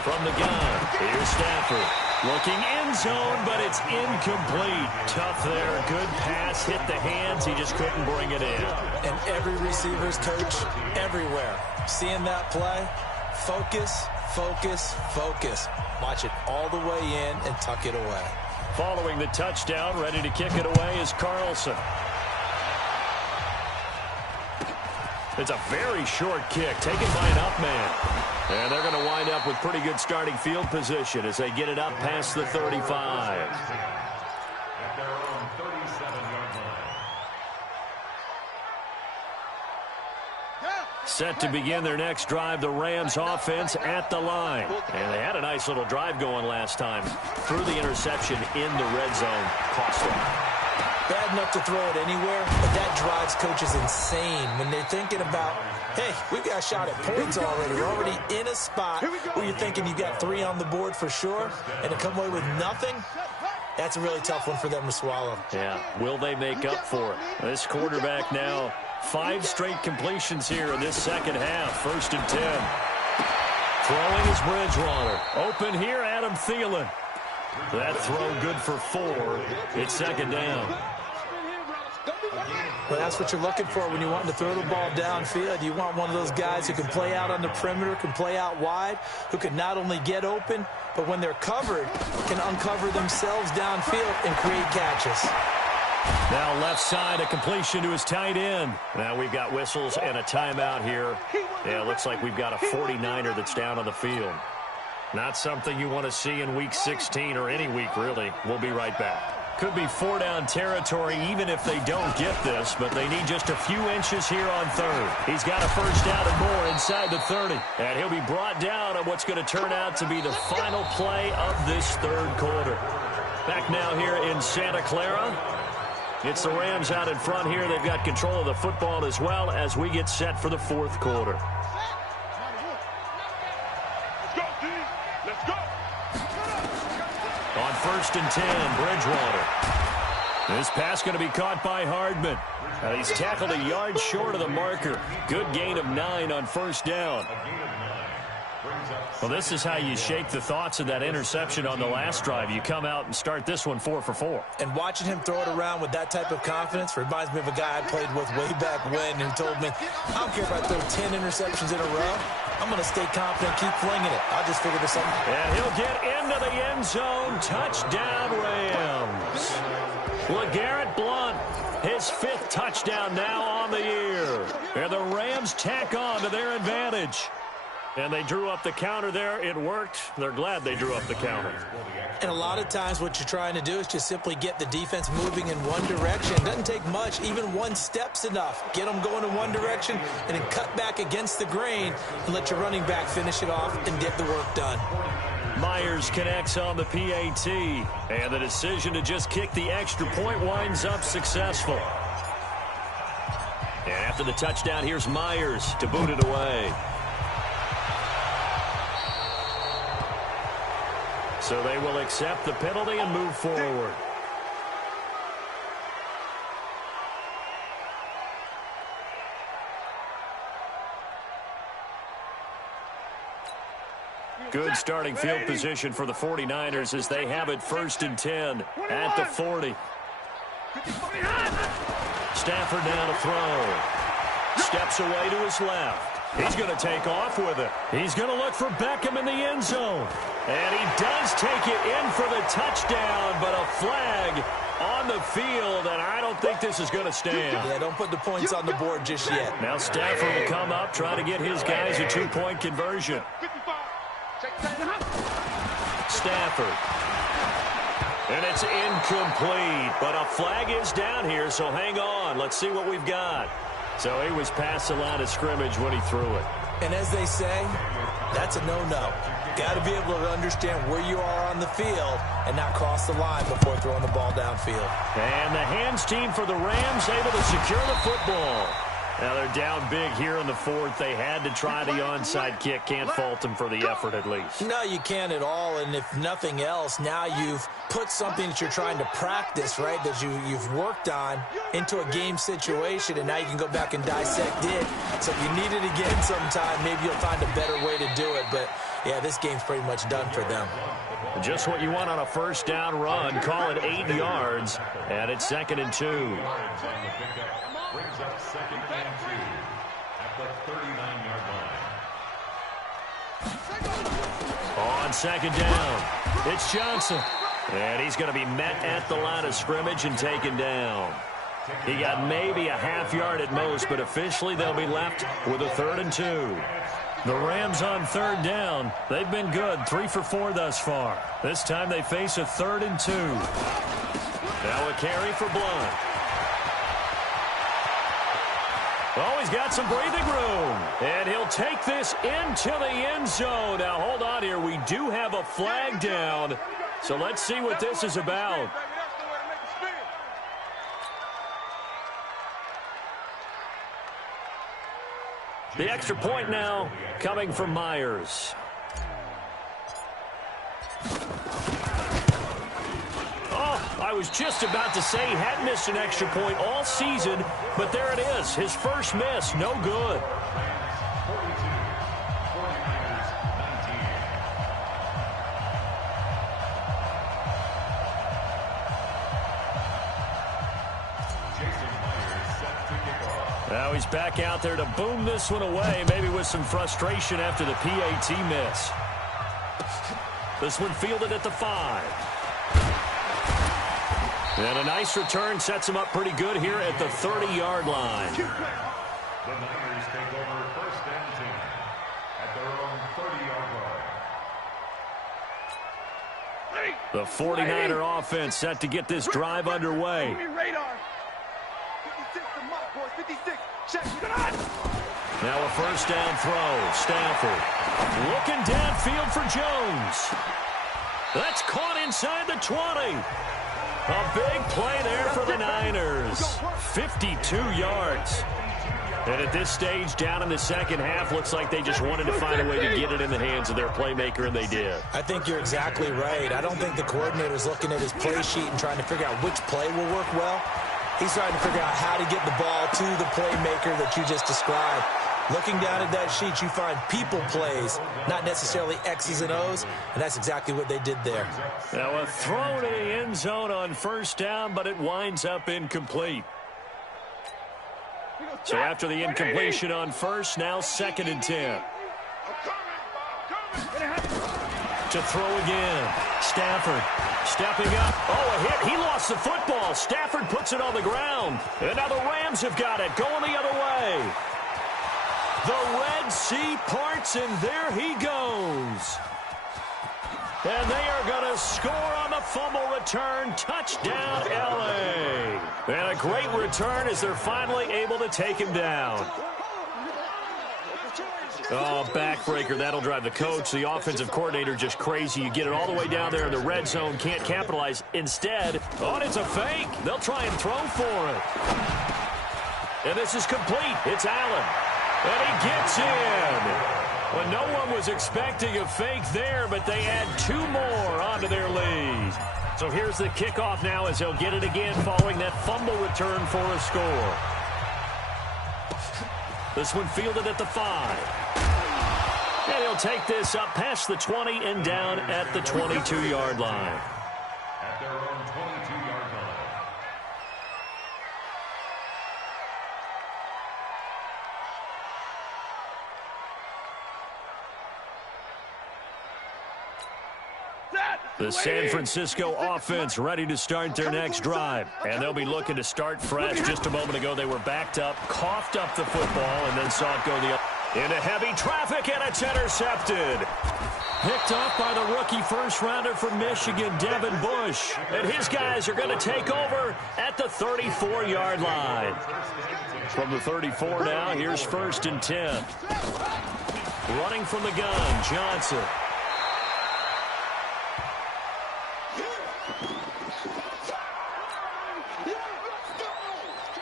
From the gun, here's Stafford. Looking end zone, but it's incomplete. Tough there. Good pass. Hit the hands. He just couldn't bring it in. And every receiver's coach everywhere. Seeing that play, focus, focus, focus. Watch it all the way in and tuck it away. Following the touchdown, ready to kick it away is Carlson. It's a very short kick, taken by an up man. And they're going to wind up with pretty good starting field position as they get it up past the 35. At their own 37-yard line. Set to begin their next drive, the Rams offense at the line. And they had a nice little drive going last time. Threw the interception in the red zone. Cost them. Bad enough to throw it anywhere, but that drives coaches insane when they're thinking about, hey, we've got a shot at points already. We're already in a spot where you're thinking you got 3 on the board for sure, and to come away with nothing, that's a really tough one for them to swallow. Yeah, will they make up for it? This quarterback now, 5 straight completions here in this second half. 1st and 10. Throwing is Bridgewater. Open here, Adam Thielen. That throw good for 4. It's 2nd down. Well, that's what you're looking for when you want to throw the ball downfield. You want one of those guys who can play out on the perimeter, can play out wide, who can not only get open, but when they're covered, can uncover themselves downfield and create catches. Now left side, a completion to his tight end. Now we've got whistles and a timeout here. Yeah, it looks like we've got a 49er that's down on the field. Not something you want to see in Week 16 or any week, really. We'll be right back. Could be 4-down territory even if they don't get this, but they need just a few inches here on 3rd. He's got a 1st down and more inside the 30. And he'll be brought down on what's going to turn out to be the final play of this 3rd quarter. Back now here in Santa Clara. It's the Rams out in front here. They've got control of the football as well as we get set for the 4th quarter. On 1st and 10, Bridgewater. This pass going to be caught by Hardman. He's tackled a yard short of the marker. Good gain of 9 on 1st down. Well, this is how you shake the thoughts of that interception on the last drive. You come out and start this one 4 for 4. And watching him throw it around with that type of confidence reminds me of a guy I played with way back when who told me, I don't care if I throw 10 interceptions in a row. I'm going to stay confident, keep flinging it. I'll just figure this out. And he'll get into the end zone. Touchdown, Rams. LeGarrette Blount, his 5th touchdown now on the year. And the Rams tack on to their advantage. And they drew up the counter there. It worked. They're glad they drew up the counter. And a lot of times what you're trying to do is just simply get the defense moving in one direction. It doesn't take much. Even 1 step's enough. Get them going in one direction and then cut back against the grain and let your running back finish it off and get the work done. Myers connects on the PAT. And the decision to just kick the extra point winds up successful. And after the touchdown, here's Myers to boot it away. So they will accept the penalty and move forward. Good starting field position for the 49ers as they have it 1st and 10 at the 40. Stafford now to throw. Steps away to his left. He's going to take off with it. He's going to look for Beckham in the end zone. And he does take it in for the touchdown, but a flag on the field, and I don't think this is going to stand. Yeah, don't put the points on the board just yet. Now Stafford will come up, try to get his guys a 2-point conversion. Stafford. And it's incomplete, but a flag is down here, so hang on. Let's see what we've got. So he was past the line of scrimmage when he threw it. And as they say, that's a no-no. Got to be able to understand where you are on the field and not cross the line before throwing the ball downfield. And the hands team for the Rams able to secure the football. Now they're down big here in the 4th. They had to try the onside kick. Can't fault them for the effort at least. No, you can't at all. And if nothing else, now you've put something that you're trying to practice, right, that you've worked on into a game situation, and now you can go back and dissect it. So if you need it again sometime, maybe you'll find a better way to do it. But yeah, this game's pretty much done for them. Just what you want on a first down run. Call it 8 yards, and it's 2nd and 2. Brings up 2nd and 2 at the 39-yard line. On 2nd down, it's Johnson. And he's going to be met at the line of scrimmage and taken down. He got maybe a half yard at most, but officially they'll be left with a 3rd and 2. The Rams on 3rd down. They've been good, 3 for 4 thus far. This time they face a 3rd and 2. Now a carry for Blunt. Oh, he's got some breathing room. And he'll take this into the end zone. Now, hold on here. We do have a flag down. So let's see what this is about. The extra point now coming from Myers. Oh, I was just about to say he hadn't missed an extra point all season, but there it is. His first miss, no good. Now he's back out there to boom this one away, maybe with some frustration after the PAT miss. This one fielded at the 5. And a nice return sets him up pretty good here at the 30-yard line. The Niners take over 1st and 10 at their own 30-yard line. The 49er offense set to get this drive underway. Now a first down throw. Stafford looking downfield for Jones. That's caught inside the 20. A big play there for the Niners. 52 yards. And at this stage, down in the second half, looks like they just wanted to find a way to get it in the hands of their playmaker, and they did. I think you're exactly right. I don't think the coordinator's looking at his play sheet and trying to figure out which play will work well. He's trying to figure out how to get the ball to the playmaker that you just described. Looking down at that sheet, you find people plays, not necessarily X's and O's, and that's exactly what they did there. Now a throw to the end zone on first down, but it winds up incomplete. So after the incompletion on first, now 2nd and 10. To throw again. Stafford stepping up. Oh, a hit. He lost the football. Stafford puts it on the ground. And now the Rams have got it. Going the other way. The Red Sea parts, and there he goes. And they are going to score on the fumble return. Touchdown, L.A. And a great return as they're finally able to take him down. Oh, backbreaker. That'll drive the coach. The offensive coordinator just crazy. You get it all the way down there in the red zone. Can't capitalize. Instead, oh, it's a fake. They'll try and throw for it. And this is complete. It's Allen. And he gets in. Well, no one was expecting a fake there, but they add 2 more onto their lead. So here's the kickoff now as they'll get it again following that fumble return for a score. This one fielded at the 5. And he'll take this up past the 20 and down at the 22-yard line. At their own 22-yard line. The San Francisco offense ready to start their next drive. And they'll be looking to start fresh. Just a moment ago, they were backed up, coughed up the football, and then saw it go the other. Into heavy traffic, and it's intercepted. Picked off by the rookie first-rounder from Michigan, Devin Bush. And his guys are going to take over at the 34-yard line. From the 34 now, here's 1st and 10. Running from the gun, Johnson.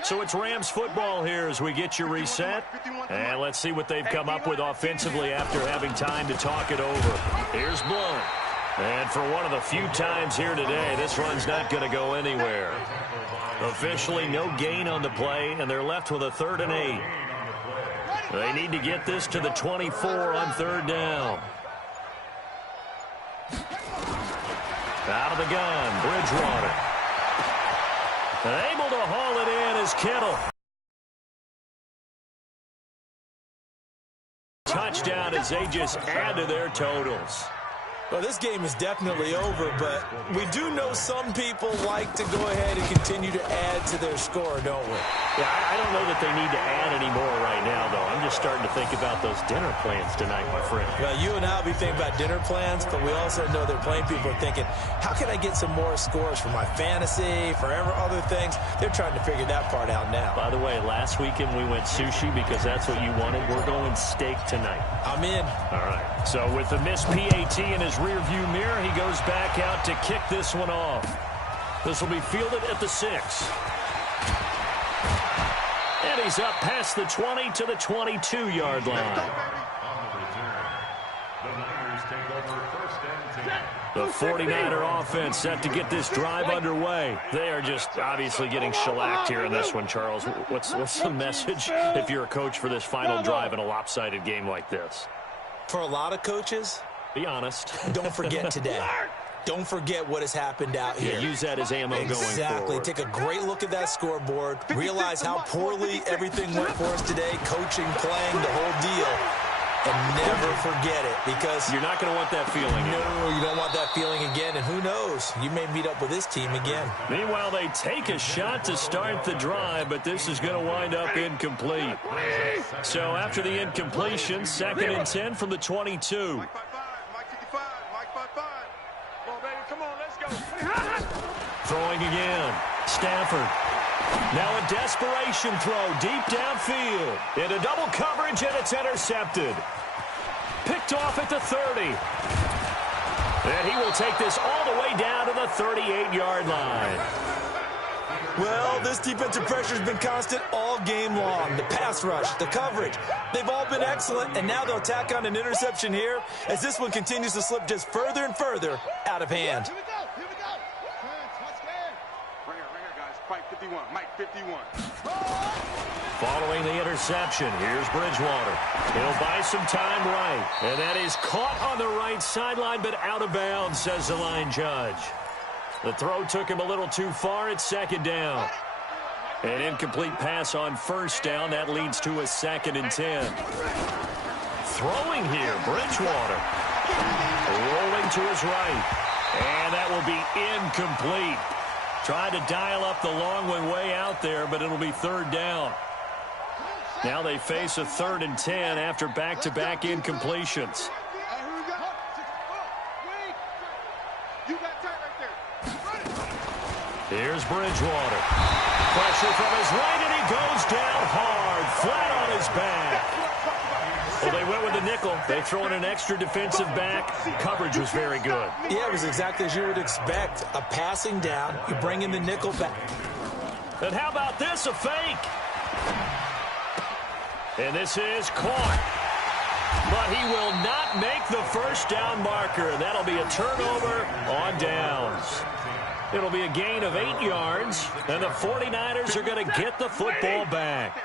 So it's Rams football here as we get you reset. And let's see what they've come up with offensively after having time to talk it over. Here's Blunt. And for one of the few times here today, this run's not going to go anywhere. Officially no gain on the play, and they're left with a 3rd and 8. They need to get this to the 24 on 3rd down. Out of the gun, Bridgewater. And able to haul it in is Kittle. Touchdown as they just add to their totals. Well, this game is definitely over, but we do know some people like to go ahead and continue to add to their score, don't we? Yeah, I don't know that they need to add any more right now, though. I'm just starting to think about those dinner plans tonight, my friend. Well, you and I will be thinking about dinner plans, but we also know they're playing people are thinking, how can I get some more scores for my fantasy, for other things? They're trying to figure that part out now. By the way, last weekend we went sushi because that's what you wanted. We're going steak tonight. I'm in. All right. So with the missed PAT in his rearview mirror, he goes back out to kick this one off. This will be fielded at the 6. And he's up past the 20 to the 22-yard line. The 49er offense set to get this drive underway. They are just obviously getting shellacked here in this one, Charles. What's the message if you're a coach for this final drive in a lopsided game like this? For a lot of coaches, be honest. Don't forget today. Don't forget what has happened out here. Yeah, use that as ammo going forward. Exactly. Take a great look at that scoreboard. Realize how poorly everything went for us today. Coaching, playing, the whole deal. And never forget it, because you're not going to want that feeling again. No, you don't want that feeling again. And who knows? You may meet up with this team again. Meanwhile, they take a shot to start the drive, but this is going to wind up incomplete. So after the incompletion, 2nd and 10 from the 22. Throwing again. Stafford. Now a desperation throw deep downfield. Into double coverage, and it's intercepted. Picked off at the 30. And he will take this all the way down to the 38-yard line. Well, this defensive pressure has been constant all game long. The pass rush, the coverage, they've all been excellent, and now they'll tack on an interception here as this one continues to slip just further and further out of hand. Here we go. Right here, guys. Mike 51. Mike 51. Following the interception, here's Bridgewater. He'll buy some time right. And that is caught on the right sideline, but out of bounds, says the line judge. The throw took him a little too far. It's 2nd down. An incomplete pass on 1st down. That leads to a 2nd and 10. Throwing here, Bridgewater. Rolling to his right. And that will be incomplete. Trying to dial up the long one way out there, but it'll be 3rd down. Now they face a 3rd and 10 after back-to-back incompletions. Here's Bridgewater. Pressure from his right, and he goes down hard, flat on his back. Well, they went with the nickel. They throw in an extra defensive back. Coverage was very good. Yeah, it was exactly as you would expect. A passing down, you bring in the nickel back. And how about this, a fake? And this is caught. But he will not make the 1st down marker. That'll be a turnover on downs. It'll be a gain of 8 yards, and the 49ers are going to get the football back.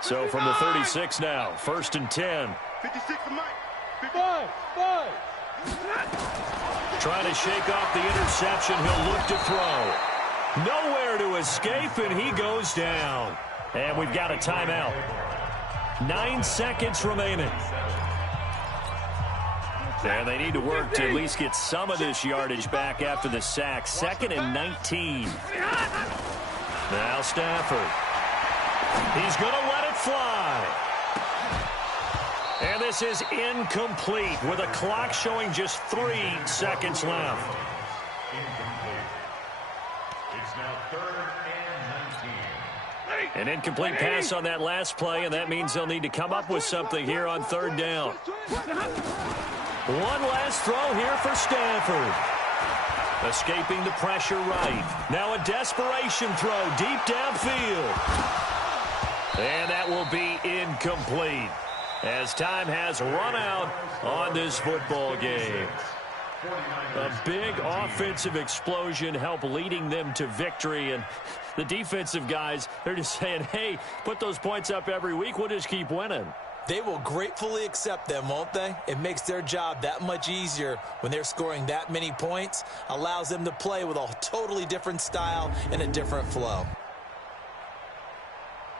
So from the 36 now, 1st and 10. 56 to Mike. 5. Trying to shake off the interception. He'll look to throw. Nowhere to escape, and he goes down. And we've got a timeout. 9 seconds remaining. And they need to work to at least get some of this yardage back after the sack. 2nd and 19. Now Stafford. He's going to let it fly. And this is incomplete with a clock showing just 3 seconds left. It's now 3rd and 19. An incomplete pass on that last play, and that means they'll need to come up with something here on 3rd down. One last throw here for Stafford. Escaping the pressure right. Now a desperation throw deep downfield. And that will be incomplete as time has run out on this football game. A big offensive explosion helped leading them to victory, and the defensive guys, they're just saying, hey, put those points up every week, we'll just keep winning. They will gratefully accept them, won't they? It makes their job that much easier when they're scoring that many points, allows them to play with a totally different style and a different flow.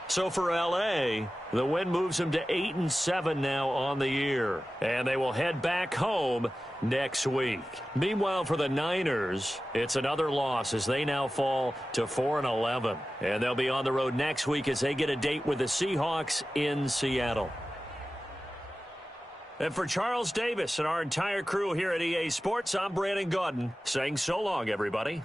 So for L.A., the win moves them to 8-7 now on the year. And they will head back home next week. Meanwhile, for the Niners, it's another loss as they now fall to 4-11. And they'll be on the road next week as they get a date with the Seahawks in Seattle. And for Charles Davis and our entire crew here at EA Sports, I'm Brandon Gaudin saying so long, everybody.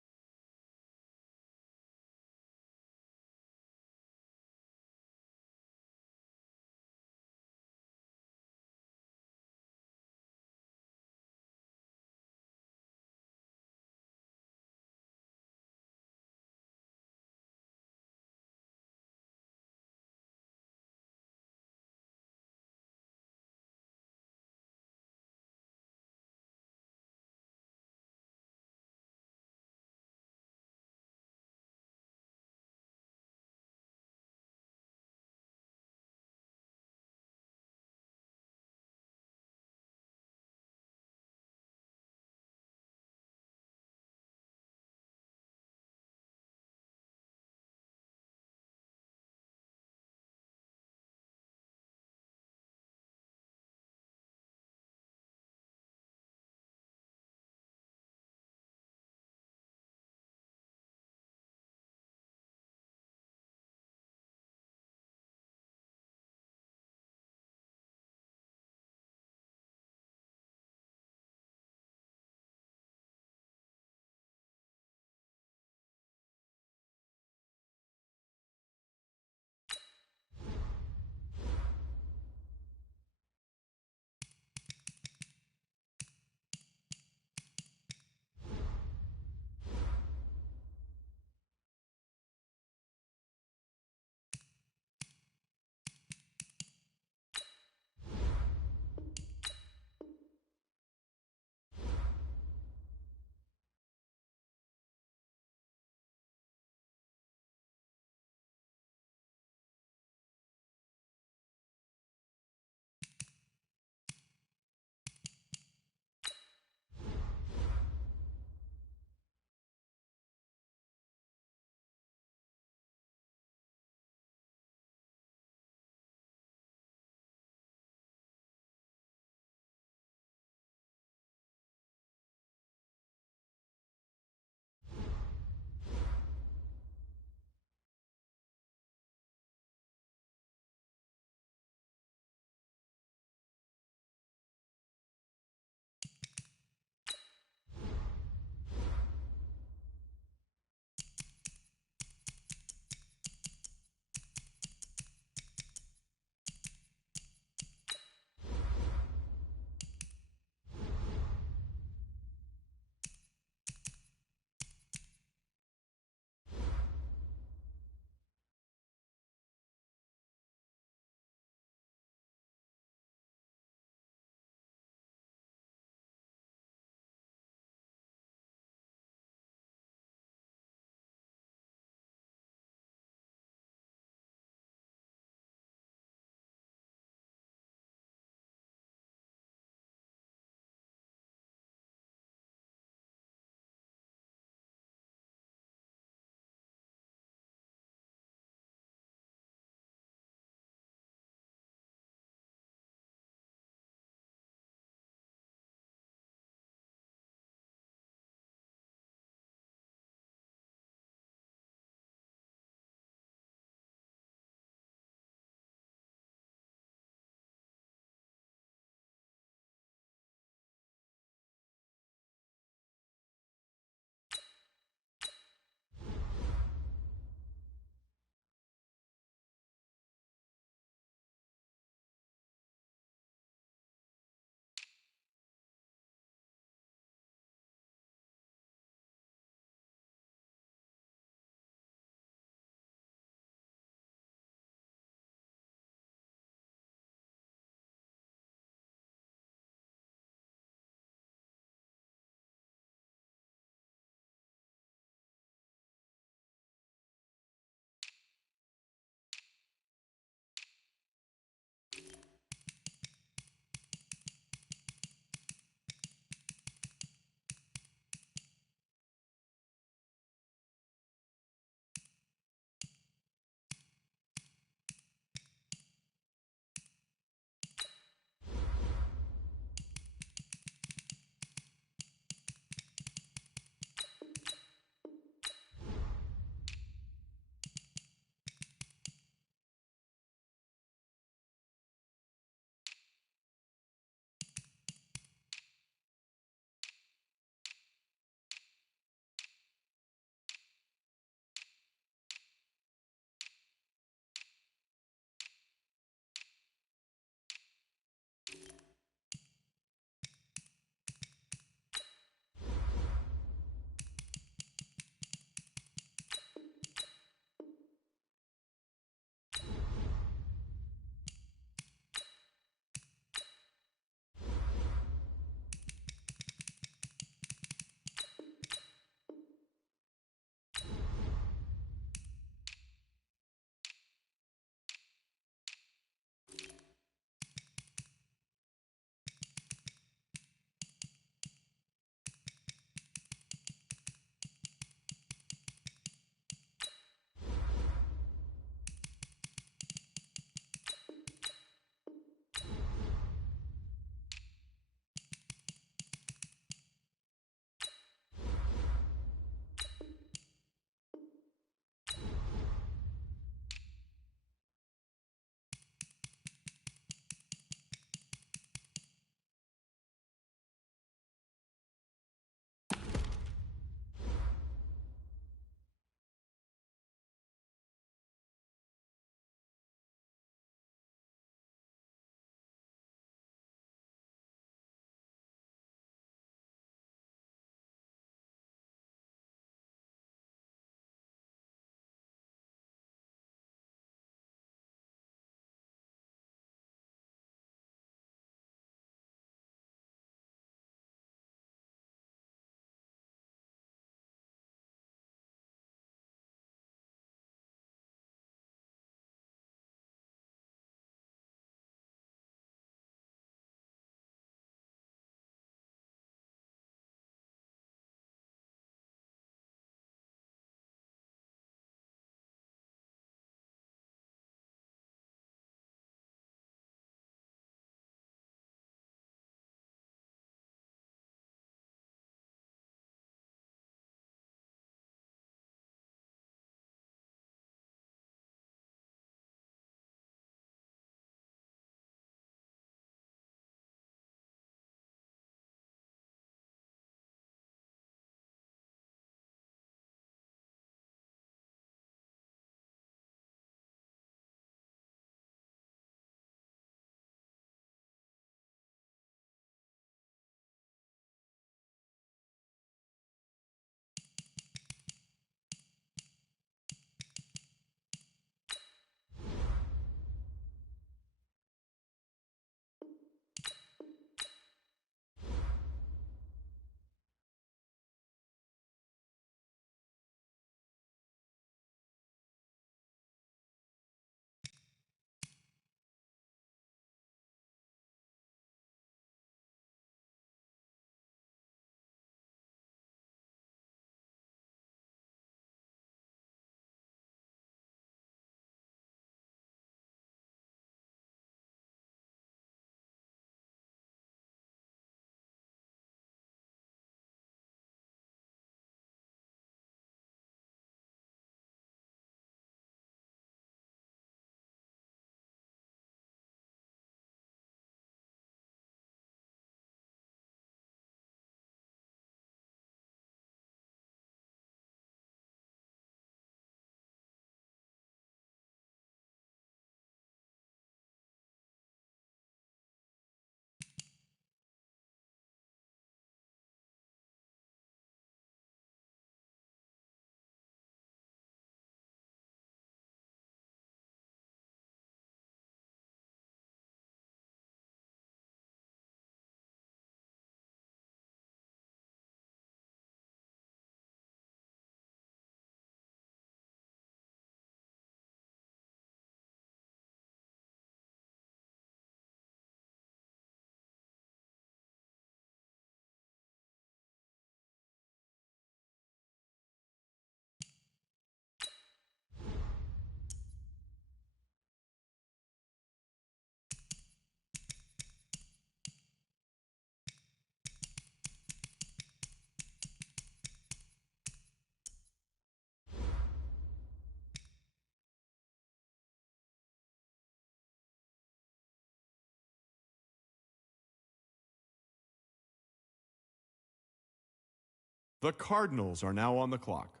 The Cardinals are now on the clock.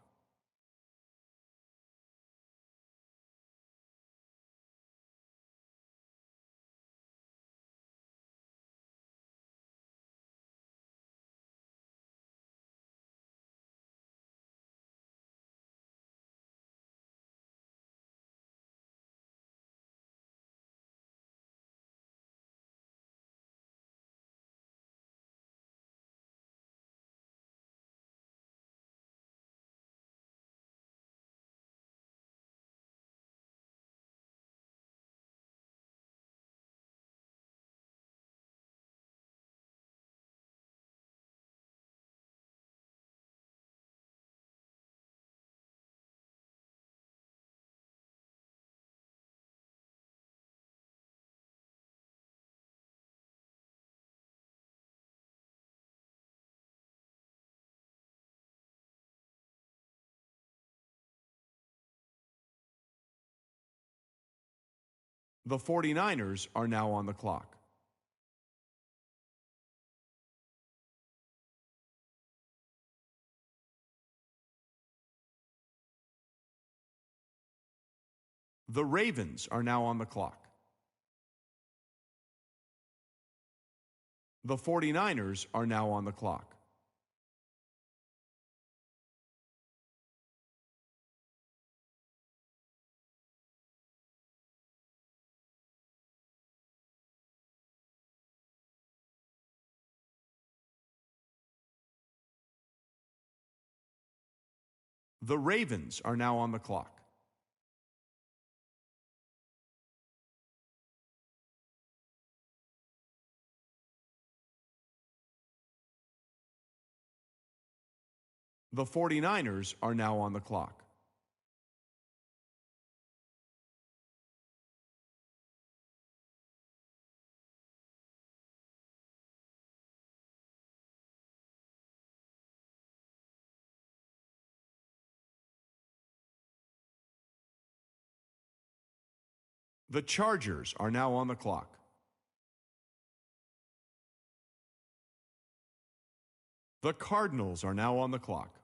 The 49ers are now on the clock. The Ravens are now on the clock. The 49ers are now on the clock. The Ravens are now on the clock. The 49ers are now on the clock. The Chargers are now on the clock. The Cardinals are now on the clock.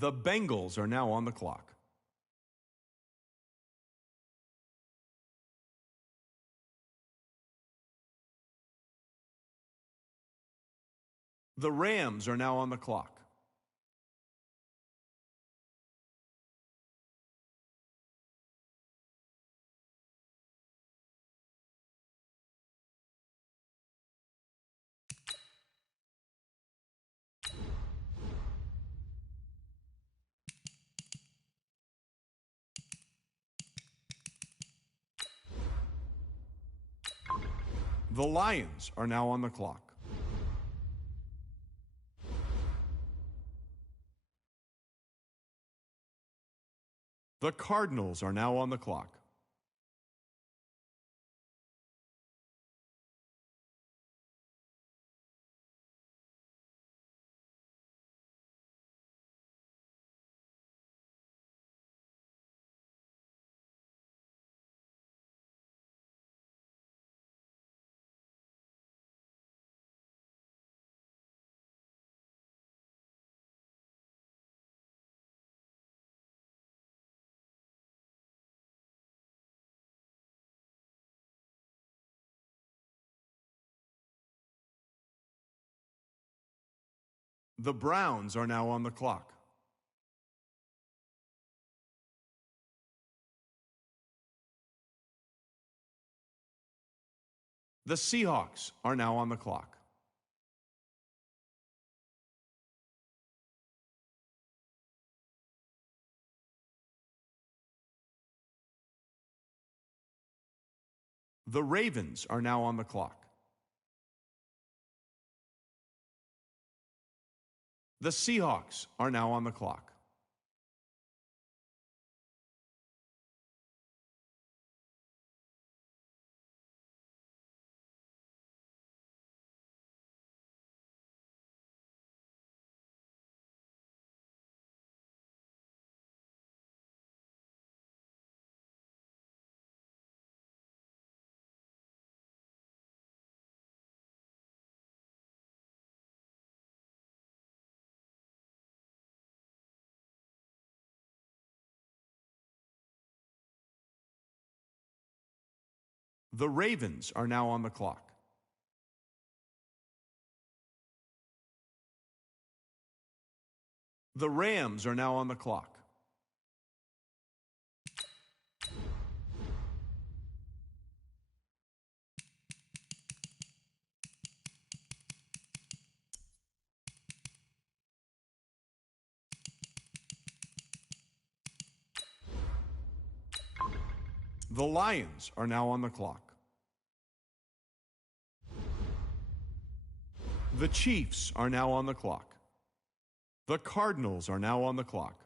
The Bengals are now on the clock. The Rams are now on the clock. The Lions are now on the clock. The Cardinals are now on the clock. The Browns are now on the clock. The Seahawks are now on the clock. The Ravens are now on the clock. The Seahawks are now on the clock. The Ravens are now on the clock. The Rams are now on the clock. The Lions are now on the clock. The Chiefs are now on the clock. The Cardinals are now on the clock.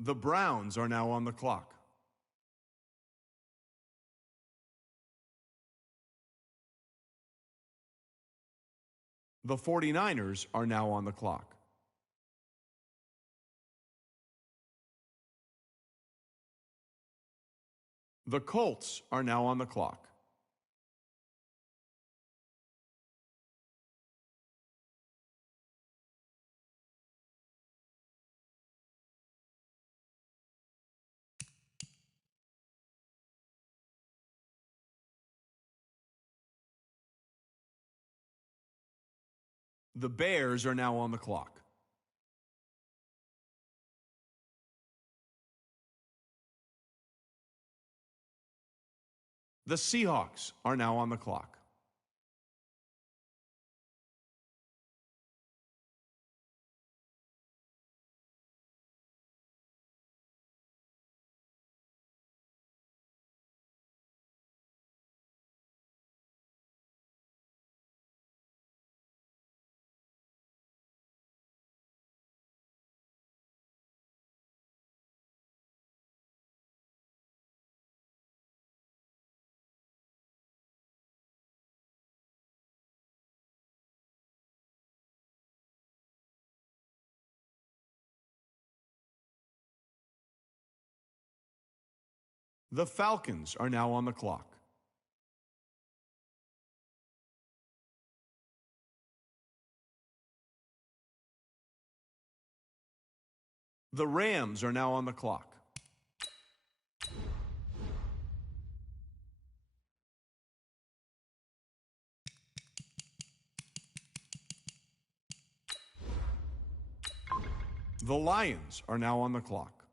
The Browns are now on the clock. The 49ers are now on the clock. The Colts are now on the clock. The Bears are now on the clock. The Seahawks are now on the clock. The Falcons are now on the clock. The Rams are now on the clock. The Lions are now on the clock.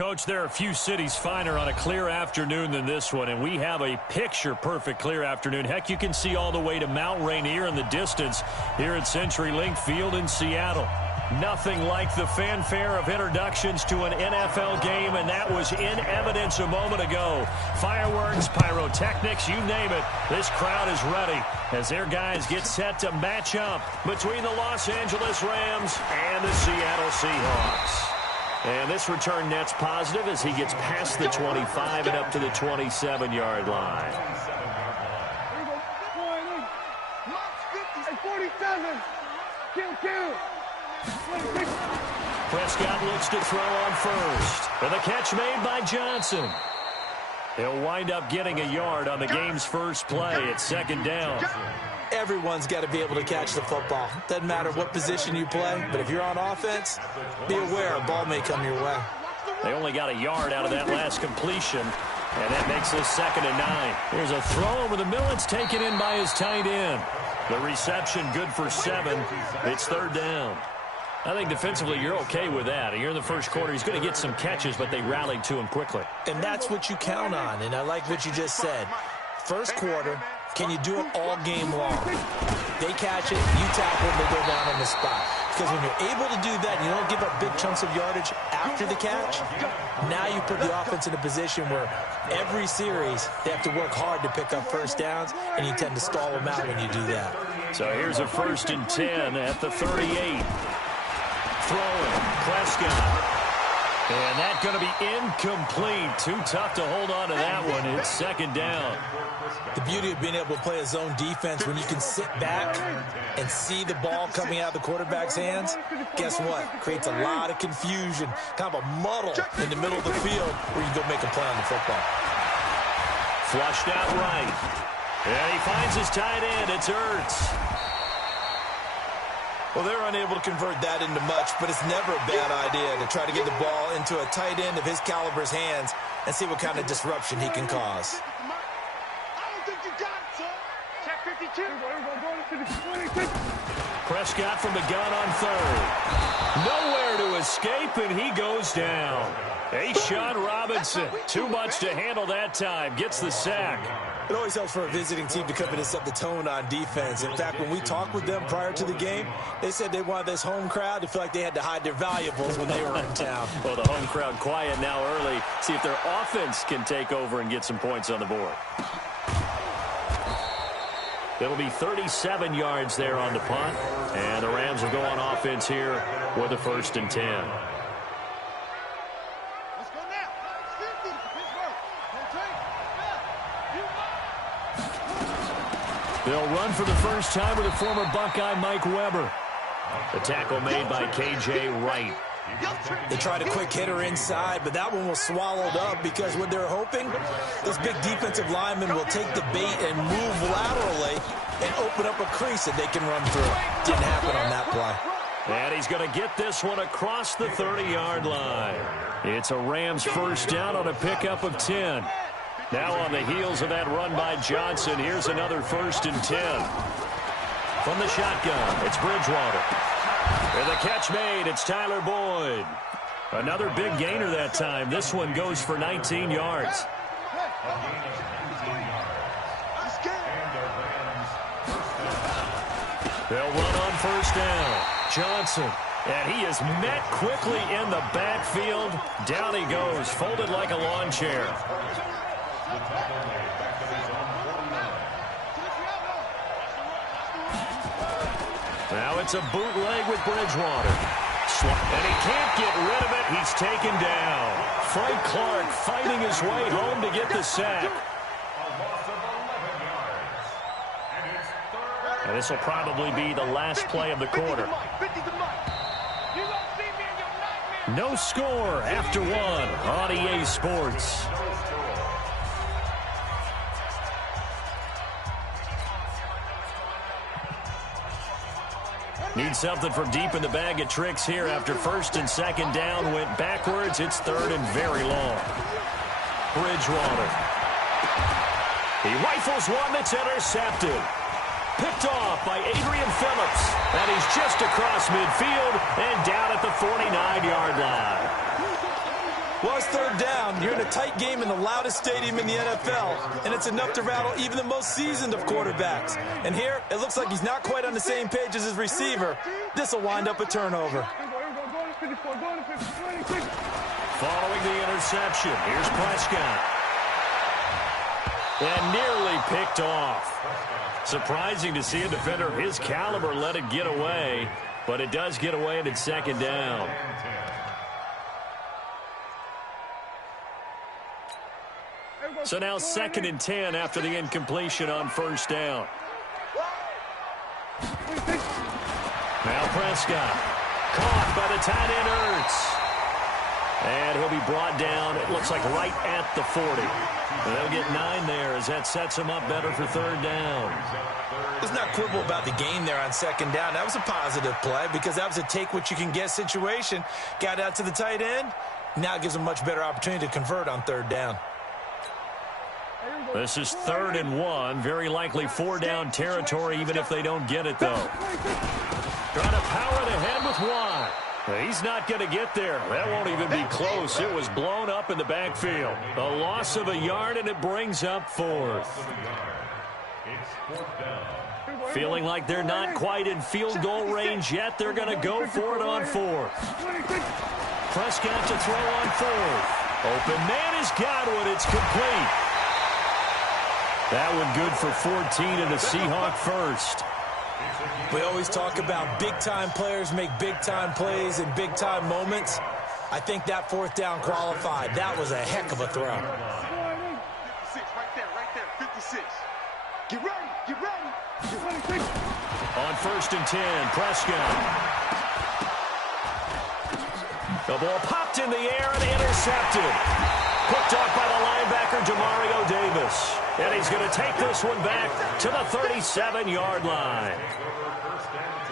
Coach, there are a few cities finer on a clear afternoon than this one, and we have a picture-perfect clear afternoon. Heck, you can see all the way to Mount Rainier in the distance here at CenturyLink Field in Seattle. Nothing like the fanfare of introductions to an NFL game, and that was in evidence a moment ago. Fireworks, pyrotechnics, you name it. This crowd is ready as their guys get set to match up between the Los Angeles Rams and the Seattle Seahawks. And this return net's positive as he gets past the 25 and up to the 27-yard line. 47. Kill. Prescott looks to throw on first. And the catch made by Johnson. He'll wind up getting a yard on the game's first play at second down. Everyone's got to be able to catch the football. Doesn't matter what position you play, but if you're on offense, be aware a ball may come your way. They only got a yard out of that last completion, and that makes this 2nd and 9. Here's a throw over the middle. It's taken in by his tight end. The reception good for 7. It's 3rd down. I think defensively you're okay with that. Here in the first quarter, he's going to get some catches, but they rallied to him quickly. And that's what you count on, and I like what you just said. First quarter, can you do it all game long? They catch it, you tackle it, they go down on the spot. Because when you're able to do that and you don't give up big chunks of yardage after the catch, now you put the offense in a position where every series they have to work hard to pick up first downs, and you tend to stall them out when you do that. So here's a 1st and 10 at the 38. Throwing, Prescott. And that's going to be incomplete. Too tough to hold on to that one. It's 2nd down. The beauty of being able to play a zone defense when you can sit back and see the ball coming out of the quarterback's hands, guess what? Creates a lot of confusion, kind of a muddle in the middle of the field where you can go make a play on the football. Flushed out right. And he finds his tight end. It's Ertz. Well, they're unable to convert that into much, but it's never a bad idea to try to get the ball into a tight end of his caliber's hands and see what kind of disruption he can cause. Prescott from the gun on 3rd. Nowhere to escape, and he goes down. A'Shawn Robinson, too much to handle that time, gets the sack. It always helps for a visiting team to come in and set the tone on defense. In fact, when we talked with them prior to the game, they said they wanted this home crowd to feel like they had to hide their valuables when they were in town. Well, the home crowd quiet now early. See if their offense can take over and get some points on the board. It'll be 37 yards there on the punt, and the Rams will go on offense here with a 1st and 10. They'll run for the first time with the former Buckeye Mike Weber. The tackle made by K.J. Wright. They tried a quick hitter inside, but that one was swallowed up because what they're hoping, this big defensive lineman will take the bait and move laterally and open up a crease that they can run through. Didn't happen on that play. And he's going to get this one across the 30-yard line. It's a Rams first down on a pickup of 10. Now on the heels of that run by Johnson, here's another 1st and 10. From the shotgun, it's Bridgewater. And the catch made, it's Tyler Boyd. Another big gainer that time. This one goes for 19 yards. They'll run on first down. Johnson. And he is met quickly in the backfield. Down he goes, folded like a lawn chair. Now it's a bootleg with Bridgewater. And he can't get rid of it. He's taken down. Frank Clark fighting his way home to get the sack. And this will probably be the last play of the quarter. No score after 1 on EA Sports. Need something from deep in the bag of tricks here after 1st and 2nd down. Went backwards. It's 3rd and very long. Bridgewater. He rifles one that's intercepted. Picked off by Adrian Phillips. And he's just across midfield and down at the 49-yard line. Well, it's third down. You're in a tight game in the loudest stadium in the NFL, and it's enough to rattle even the most seasoned of quarterbacks. And here, it looks like he's not quite on the same page as his receiver. This will wind up a turnover. Following the interception, here's Prescott. And nearly picked off. Surprising to see a defender of his caliber let it get away, but it does get away and it's second down. So now 2nd and 10 after the incompletion on first down. Now Prescott. Caught by the tight end Ertz. And he'll be brought down, it looks like right at the 40. And they'll get 9 there as that sets them up better for third down. Let's not quibble about the game there on second down. That was a positive play because that was a take-what-you-can-get situation. Got out to the tight end. Now it gives them a much better opportunity to convert on third down. This is 3rd and 1. Very likely 4-down territory even if they don't get it, though. Trying to power it ahead with Watt. He's not going to get there. That won't even be close. It was blown up in the backfield. A loss of a yard, and it brings up 4th. Feeling like they're not quite in field goal range yet. They're going to go for it on 4th. Prescott to throw on 4th. Open man has got one. It's complete. That one good for 14 and a Seahawk first. We always talk about big-time players make big-time plays in big-time moments. I think that 4th down qualified. That was a heck of a throw. 56, right there, 56. Get ready. On 1st and 10, Prescott. The ball popped in the air and intercepted. Picked off by the linebacker, Demario Davis. And he's going to take this one back to the 37-yard line.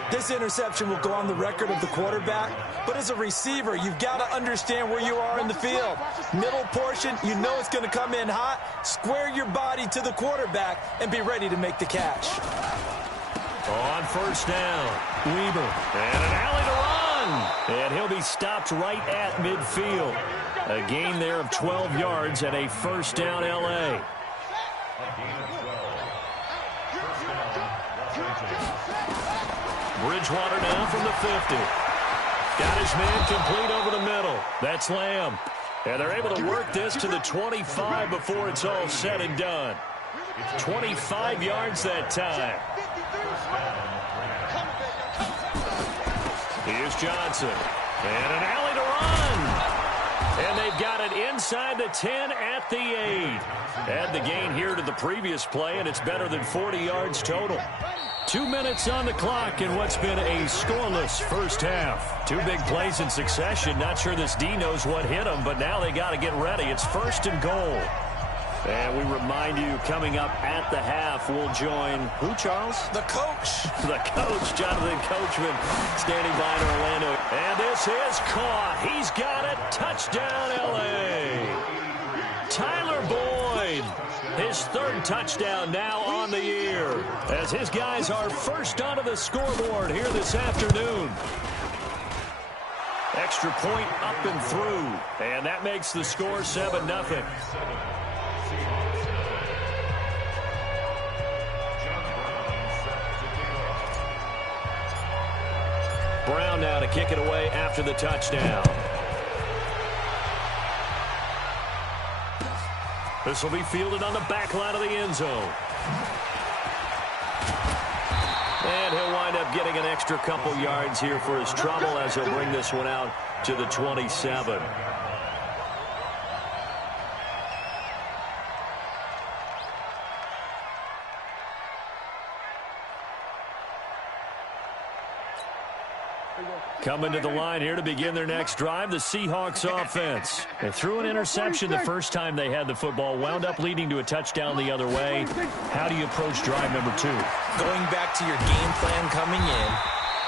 This interception will go on the record of the quarterback, but as a receiver, you've got to understand where you are in the field. Middle portion, you know it's going to come in hot. Square your body to the quarterback and be ready to make the catch. On first down, Weber. And an alley to run. And he'll be stopped right at midfield. A gain there of 12 yards and a first down L.A. Bridgewater now from the 50. Got his man complete over the middle. That's Lamb. And they're able to work this to the 25 before it's all said and done. 25 yards that time. Here's Johnson. And an alley to run. And they've got it inside the 10 at the 8. Add the gain here to the previous play, and it's better than 40 yards total. 2 minutes on the clock in what's been a scoreless first half. 2 big plays in succession. Not sure this D knows what hit them, but now they got to get ready. It's 1st and goal. And we remind you, coming up at the half, we'll join who, Charles? The coach. The coach, Jonathan Coachman, standing by in Orlando. And this is caught. He's got it. Touchdown, L.A. Tyler Boyd, his 3rd touchdown now on the year, as his guys are first onto the scoreboard here this afternoon. Extra point up and through, and that makes the score 7-0. Brown now to kick it away after the touchdown. This will be fielded on the back line of the end zone. And he'll wind up getting an extra couple yards here for his trouble as he'll bring this one out to the 27. Coming to the line here to begin their next drive, the Seahawks offense. They threw an interception the first time they had the football, wound up leading to a touchdown the other way. How do you approach drive number 2? Going back to your game plan coming in,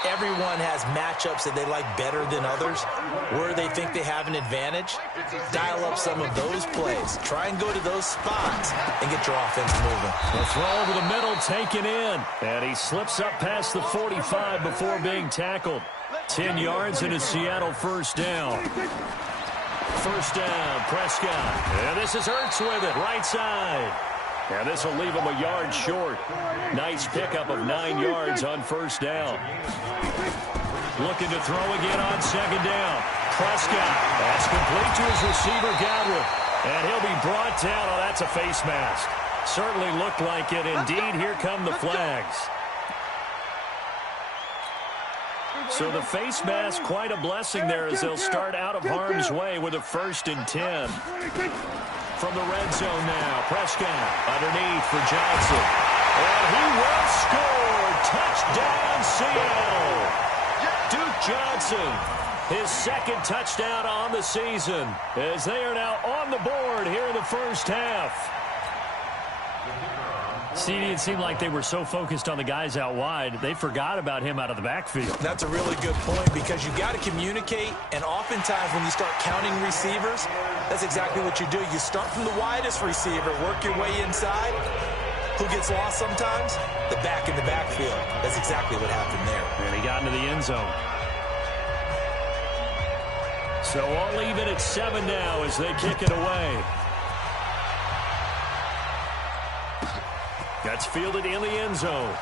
everyone has matchups that they like better than others. Where they think they have an advantage, dial up some of those plays. Try and go to those spots and get your offense moving. The throw over the middle taken in. And he slips up past the 45 before being tackled. 10 yards and a Seattle first down. First down, Prescott. And this is Ertz with it, right side. And this will leave him a yard short. Nice pickup of 9 yards on first down. Looking to throw again on second down. Prescott. That's complete to his receiver, Godwin. And he'll be brought down. Oh, that's a face mask. Certainly looked like it. Indeed, here come the flags. So the face mask, quite a blessing there as they'll start out of harm's way with a 1st and 10. From the red zone now, Prescott underneath for Johnson. And he will score. Touchdown, Seattle. Duke Johnson, his 2nd touchdown on the season, as they are now on the board here in the first half. CD, it seemed like they were so focused on the guys out wide, they forgot about him out of the backfield. That's a really good point because you got to communicate, and oftentimes when you start counting receivers, that's exactly what you do. You start from the widest receiver, work your way inside. Who gets lost sometimes? The back in the backfield. That's exactly what happened there. And he got into the end zone. So all even at 7 now as they kick it away. That's fielded in the end zone.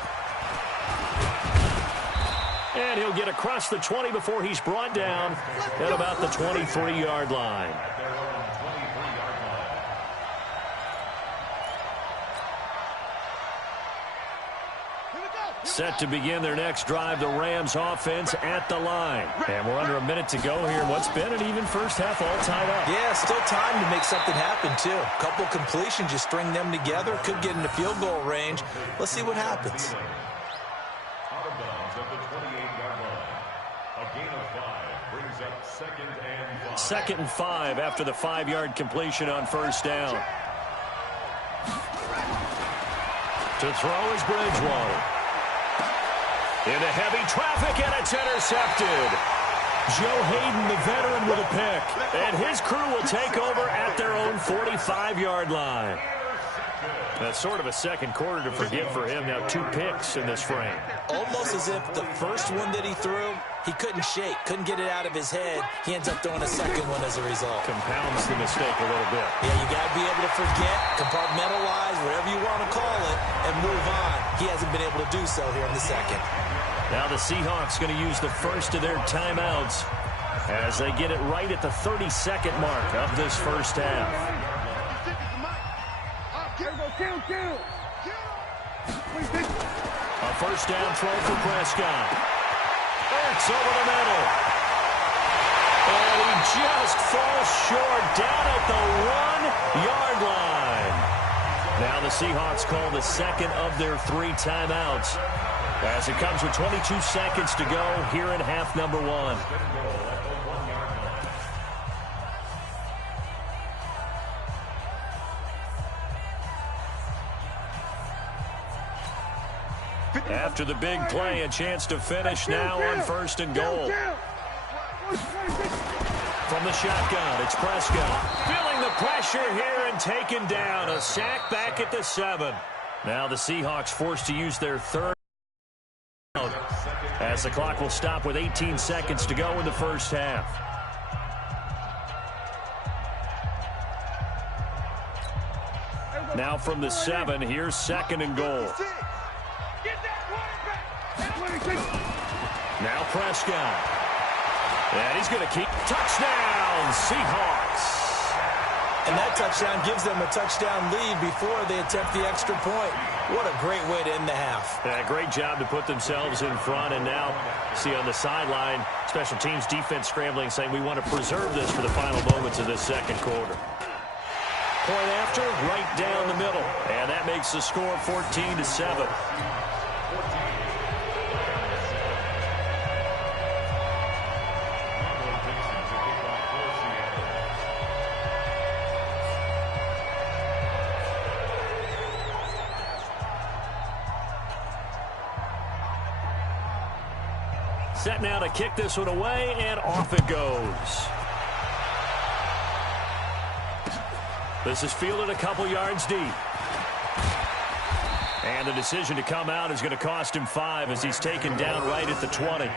And he'll get across the 20 before he's brought down at about the 23-yard line. Set to begin their next drive, the Rams offense at the line. And we're under a minute to go here. What's been an even first half, all tied up. Yeah, still time to make something happen, too. A couple completions, you string them together, could get into field goal range. Let's see what happens. Out of bounds at the 28-yard line. A gain of 5 brings up 2nd and 5. 2nd and 5 after the 5-yard completion on first down. To throw is Bridgewater. Into heavy traffic, and it's intercepted. Joe Hayden, the veteran, with a pick. And his crew will take over at their own 45-yard line. That's sort of a second quarter to forget for him. Now 2 picks in this frame. Almost as if the first one that he threw, he couldn't shake, couldn't get it out of his head. He ends up throwing a second one as a result. Compounds the mistake a little bit. Yeah, you got to be able to forget, compartmentalize, whatever you want to call it, and move on. He hasn't been able to do so here in the second. Now the Seahawks going to use the first of their timeouts as they get it right at the 32nd mark of this first half. A first down throw for Prescott. Ertz over the middle. And he just falls short down at the 1-yard line. Now the Seahawks call the second of their 3 timeouts as it comes with 22 seconds to go here in half number 1. After the big play, a chance to finish now on 1st and goal. From the shotgun, it's Prescott. Feeling the pressure here and taken down. A sack back at the 7. Now the Seahawks forced to use their 3rd out as the clock will stop with 18 seconds to go in the first half. Now from the 7, here's 2nd and goal. Now Prescott. And he's going to keep. Touchdown, Seahawks. And that touchdown gives them a touchdown lead before they attempt the extra point. What a great way to end the half. Yeah, great job to put themselves in front. And now, see on the sideline, special teams defense scrambling, saying we want to preserve this for the final moments of this second quarter. Point after, right down the middle. And that makes the score 14-7. Set now to kick this one away, and off it goes. This is fielded a couple yards deep. And the decision to come out is going to cost him 5 as he's taken down right at the 20.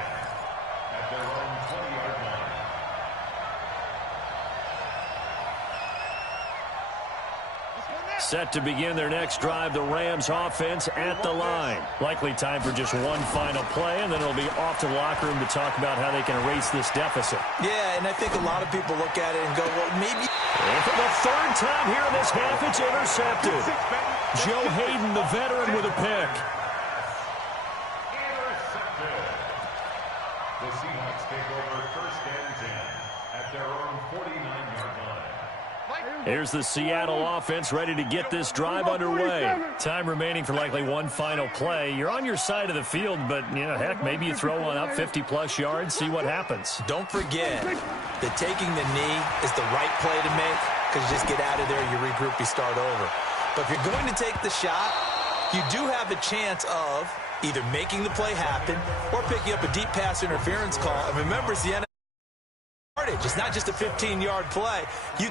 Set to begin their next drive, the Rams offense at the line. Likely time for just one final play, and then it'll be off to the locker room to talk about how they can erase this deficit. Yeah, and I think a lot of people look at it and go, well, maybe. And for the third time here in this half, it's intercepted. Joe Hayden, the veteran, with a pick. Intercepted. The Seahawks take over first and 10 at their own 49-yard line. Here's the Seattle offense ready to get this drive underway. Time remaining for likely one final play. You're on your side of the field, but, you know, heck, maybe you throw one up 50-plus yards, see what happens. Don't forget that taking the knee is the right play to make, because you just get out of there, you regroup, you start over. But if you're going to take the shot, you do have a chance of either making the play happen or picking up a deep pass interference call. And remember, it's the NFL. It's not just a 15-yard play. You